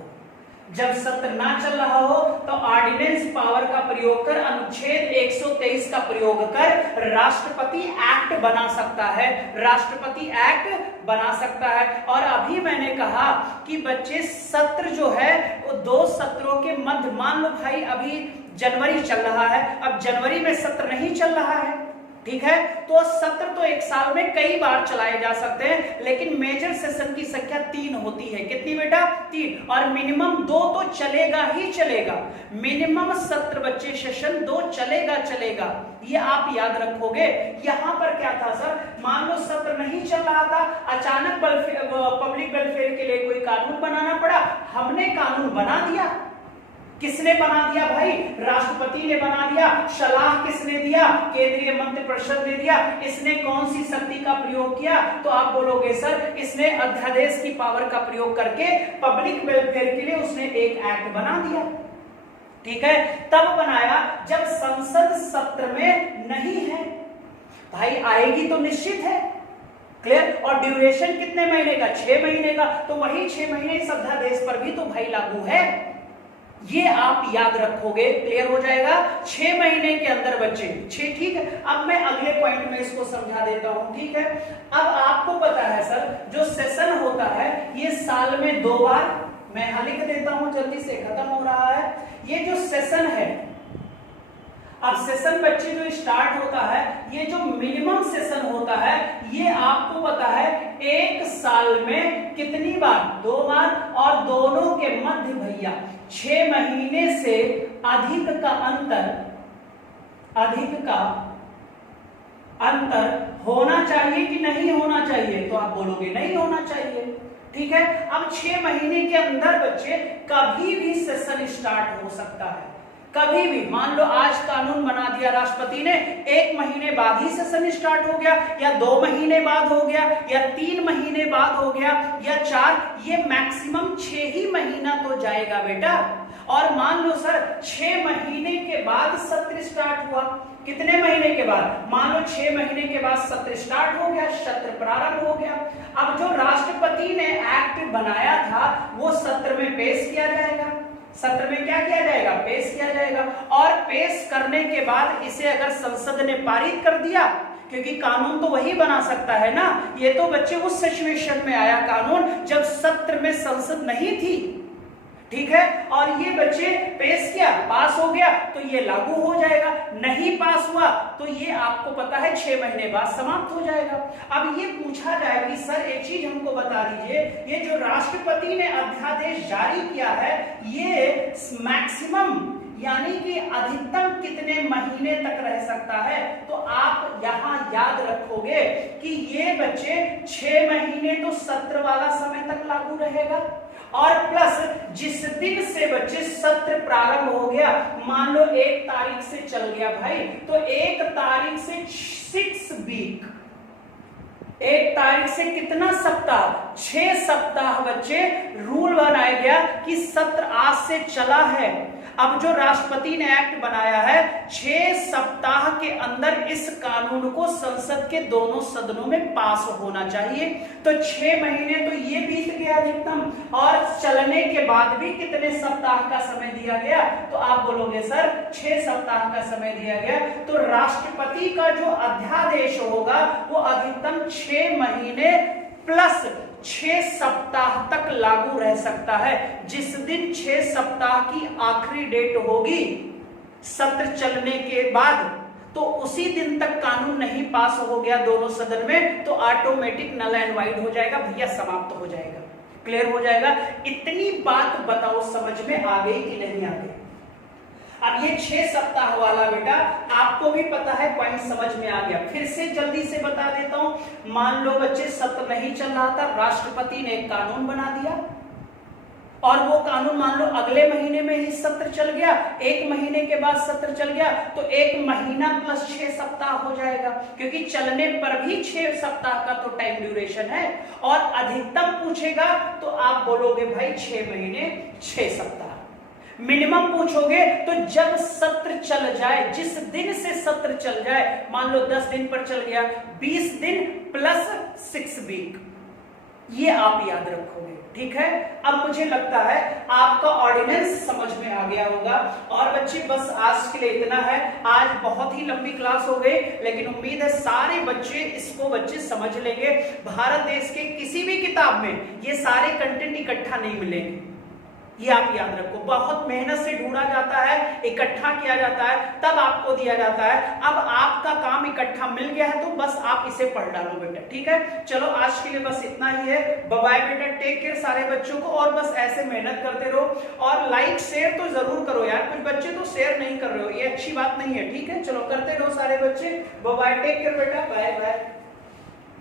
जब सत्र ना चल रहा हो तो ऑर्डिनेंस पावर का प्रयोग कर, अनुच्छेद 123 का प्रयोग कर राष्ट्रपति एक्ट बना सकता है, राष्ट्रपति एक्ट बना सकता है। और अभी मैंने कहा कि बच्चे सत्र जो है वो 2 सत्रों के मध्य, मान लो भाई अभी जनवरी चल रहा है, अब जनवरी में सत्र नहीं चल रहा है, ठीक है, तो सत्र तो एक साल में कई बार चलाए जा सकते हैं, लेकिन मेजर सेशन की संख्या 3 होती है। कितनी बेटा? 3। और मिनिमम 2 तो चलेगा ही चलेगा, मिनिमम सत्र बच्चे सेशन 2 चलेगा चलेगा, ये आप याद रखोगे। यहां पर क्या था सर, मान लो सत्र नहीं चल रहा था, अचानक पब्लिक वेलफेयर के लिए कोई कानून बनाना पड़ा, हमने कानून बना दिया। किसने बना दिया भाई? राष्ट्रपति ने बना दिया। सलाह किसने दिया? केंद्रीय मंत्रिपरिषद ने दिया। इसने कौन सी शक्ति का प्रयोग किया? तो आप बोलोगे सर इसने अध्यादेश की पावर का प्रयोग करके पब्लिक वेलफेयर के लिए उसने एक एक्ट बना दिया, ठीक है। तब बनाया जब संसद सत्र में नहीं है, भाई आएगी तो निश्चित है, क्लियर। और ड्यूरेशन कितने महीने का? 6 महीने का। तो वही 6 महीने इस अध्यादेश पर भी तो भाई लागू है, ये आप याद रखोगे, क्लियर हो जाएगा। 6 महीने के अंदर बच्चे 6, ठीक है। अब मैं अगले पॉइंट में इसको समझा देता हूं, ठीक है। अब आपको पता है सर जो सेशन होता है ये साल में 2 बार, मैं यहां लिख देता हूं, जल्दी से खत्म हो रहा है। ये जो सेशन है, अब सेशन बच्चे जो स्टार्ट होता है, ये जो मिनिमम सेशन होता है ये आपको पता है 1 साल में कितनी बार? 2 बार। और दोनों के मध्य भैया 6 महीने से अधिक का अंतर होना चाहिए कि नहीं होना चाहिए? तो आप बोलोगे नहीं होना चाहिए, ठीक है। अब 6 महीने के अंदर बच्चे कभी भी सेशन स्टार्ट हो सकता है, कभी भी। मान लो आज कानून बना दिया राष्ट्रपति ने, 1 महीने बाद ही सेशन स्टार्ट हो गया, या 2 महीने बाद हो गया, या 3 महीने बाद हो गया, या 4, ये मैक्सिमम 6 ही महीना तो जाएगा बेटा। और मान लो सर 6 महीने के बाद सत्र स्टार्ट हुआ, कितने महीने के बाद? मान लो 6 महीने के बाद सत्र स्टार्ट हो गया, सत्र प्रारंभ हो गया। अब जो राष्ट्रपति राष्ट्रपति ने एक्ट बनाया था वो सत्र में पेश किया जाएगा। सत्र में क्या किया जाएगा? पेश किया जाएगा। और पेश करने के बाद इसे अगर संसद ने पारित कर दिया, क्योंकि कानून तो वही बना सकता है ना, ये तो बच्चे उस सिचुएशन में आया कानून जब सत्र में संसद नहीं थी, ठीक है, और ये बच्चे पेश किया, पास हो गया तो ये लागू हो जाएगा, नहीं पास हुआ तो ये आपको पता है 6 महीने बाद समाप्त हो जाएगा। अब ये पूछा जाए कि सर एक चीज हमको बता दीजिए, ये जो राष्ट्रपति ने अध्यादेश जारी किया है ये मैक्सिमम यानी कि अधिकतम कितने महीने तक रह सकता है? तो आप यहां याद रखोगे कि ये बच्चे 6 महीने तो सत्र वाला समय तक लागू रहेगा, और प्लस जिस दिन से बच्चे सत्र प्रारंभ हो गया, मान लो 1 तारीख से चल गया भाई, तो 1 तारीख से 6 वीक, 1 तारीख से कितना सप्ताह? 6 सप्ताह बच्चे रूल बनाया गया कि सत्र आज से चला है। अब जो राष्ट्रपति ने एक्ट बनाया है 6 सप्ताह के अंदर इस कानून को संसद के दोनों सदनों में पास होना चाहिए, तो 6 महीने तो ये बीत गया अधिकतम, और चलने के बाद भी कितने सप्ताह का समय दिया गया? तो आप बोलोगे सर 6 सप्ताह का समय दिया गया, तो राष्ट्रपति का जो अध्यादेश होगा वो अधिकतम 6 महीने प्लस 6 सप्ताह तक लागू रह सकता है। जिस दिन 6 सप्ताह की आखिरी डेट होगी सत्र चलने के बाद, तो उसी दिन तक कानून नहीं पास हो गया दोनों सदन में, तो ऑटोमेटिक नल एंड वाइड हो जाएगा भैया, समाप्त हो जाएगा, क्लियर हो जाएगा। इतनी बात बताओ समझ में आ गई कि नहीं आ गई? अब ये 6 सप्ताह वाला बेटा आपको भी पता है, पॉइंट समझ में आ गया। फिर से जल्दी से बता देता हूं, मान लो बच्चे सत्र नहीं चल रहा था, राष्ट्रपति ने एक कानून बना दिया, और वो कानून मान लो अगले महीने में ही सत्र चल गया, 1 महीने के बाद सत्र चल गया, तो 1 महीना प्लस 6 सप्ताह हो जाएगा, क्योंकि चलने पर भी 6 सप्ताह का तो टाइम ड्यूरेशन है, और अधिकतम पूछेगा तो आप बोलोगे भाई 6 महीने 6 सप्ताह। मिनिमम पूछोगे तो जब सत्र चल जाए, जिस दिन से सत्र चल जाए, मान लो 10 दिन पर चल गया, 20 दिन प्लस 6 वीक, ये आप याद रखोगे, ठीक है। अब मुझे लगता है आपका ऑर्डिनेंस समझ में आ गया होगा। और बच्चे बस आज के लिए इतना है, आज बहुत ही लंबी क्लास हो गई, लेकिन उम्मीद है सारे बच्चे इसको समझ लेंगे। भारत देश के किसी भी किताब में ये सारे कंटेंट इकट्ठा नहीं मिलेंगे, ये आप याद रखो। बहुत मेहनत से ढूंढा जाता है, इकट्ठा किया जाता है, तब आपको दिया जाता है। अब आपका काम इकट्ठा मिल गया है, तो बस आप इसे पढ़ डालो बेटा, ठीक है। चलो आज के लिए बस इतना ही है। बाय बाय बेटा, टेक केयर सारे बच्चों को, और बस ऐसे मेहनत करते रहो, और लाइक शेयर तो जरूर करो यार, कुछ बच्चे तो शेयर नहीं कर रहे हो, ये अच्छी बात नहीं है, ठीक है। चलो करते रहो सारे बच्चे। बाय बाय, टेक केयर बेटा, बाय बाय।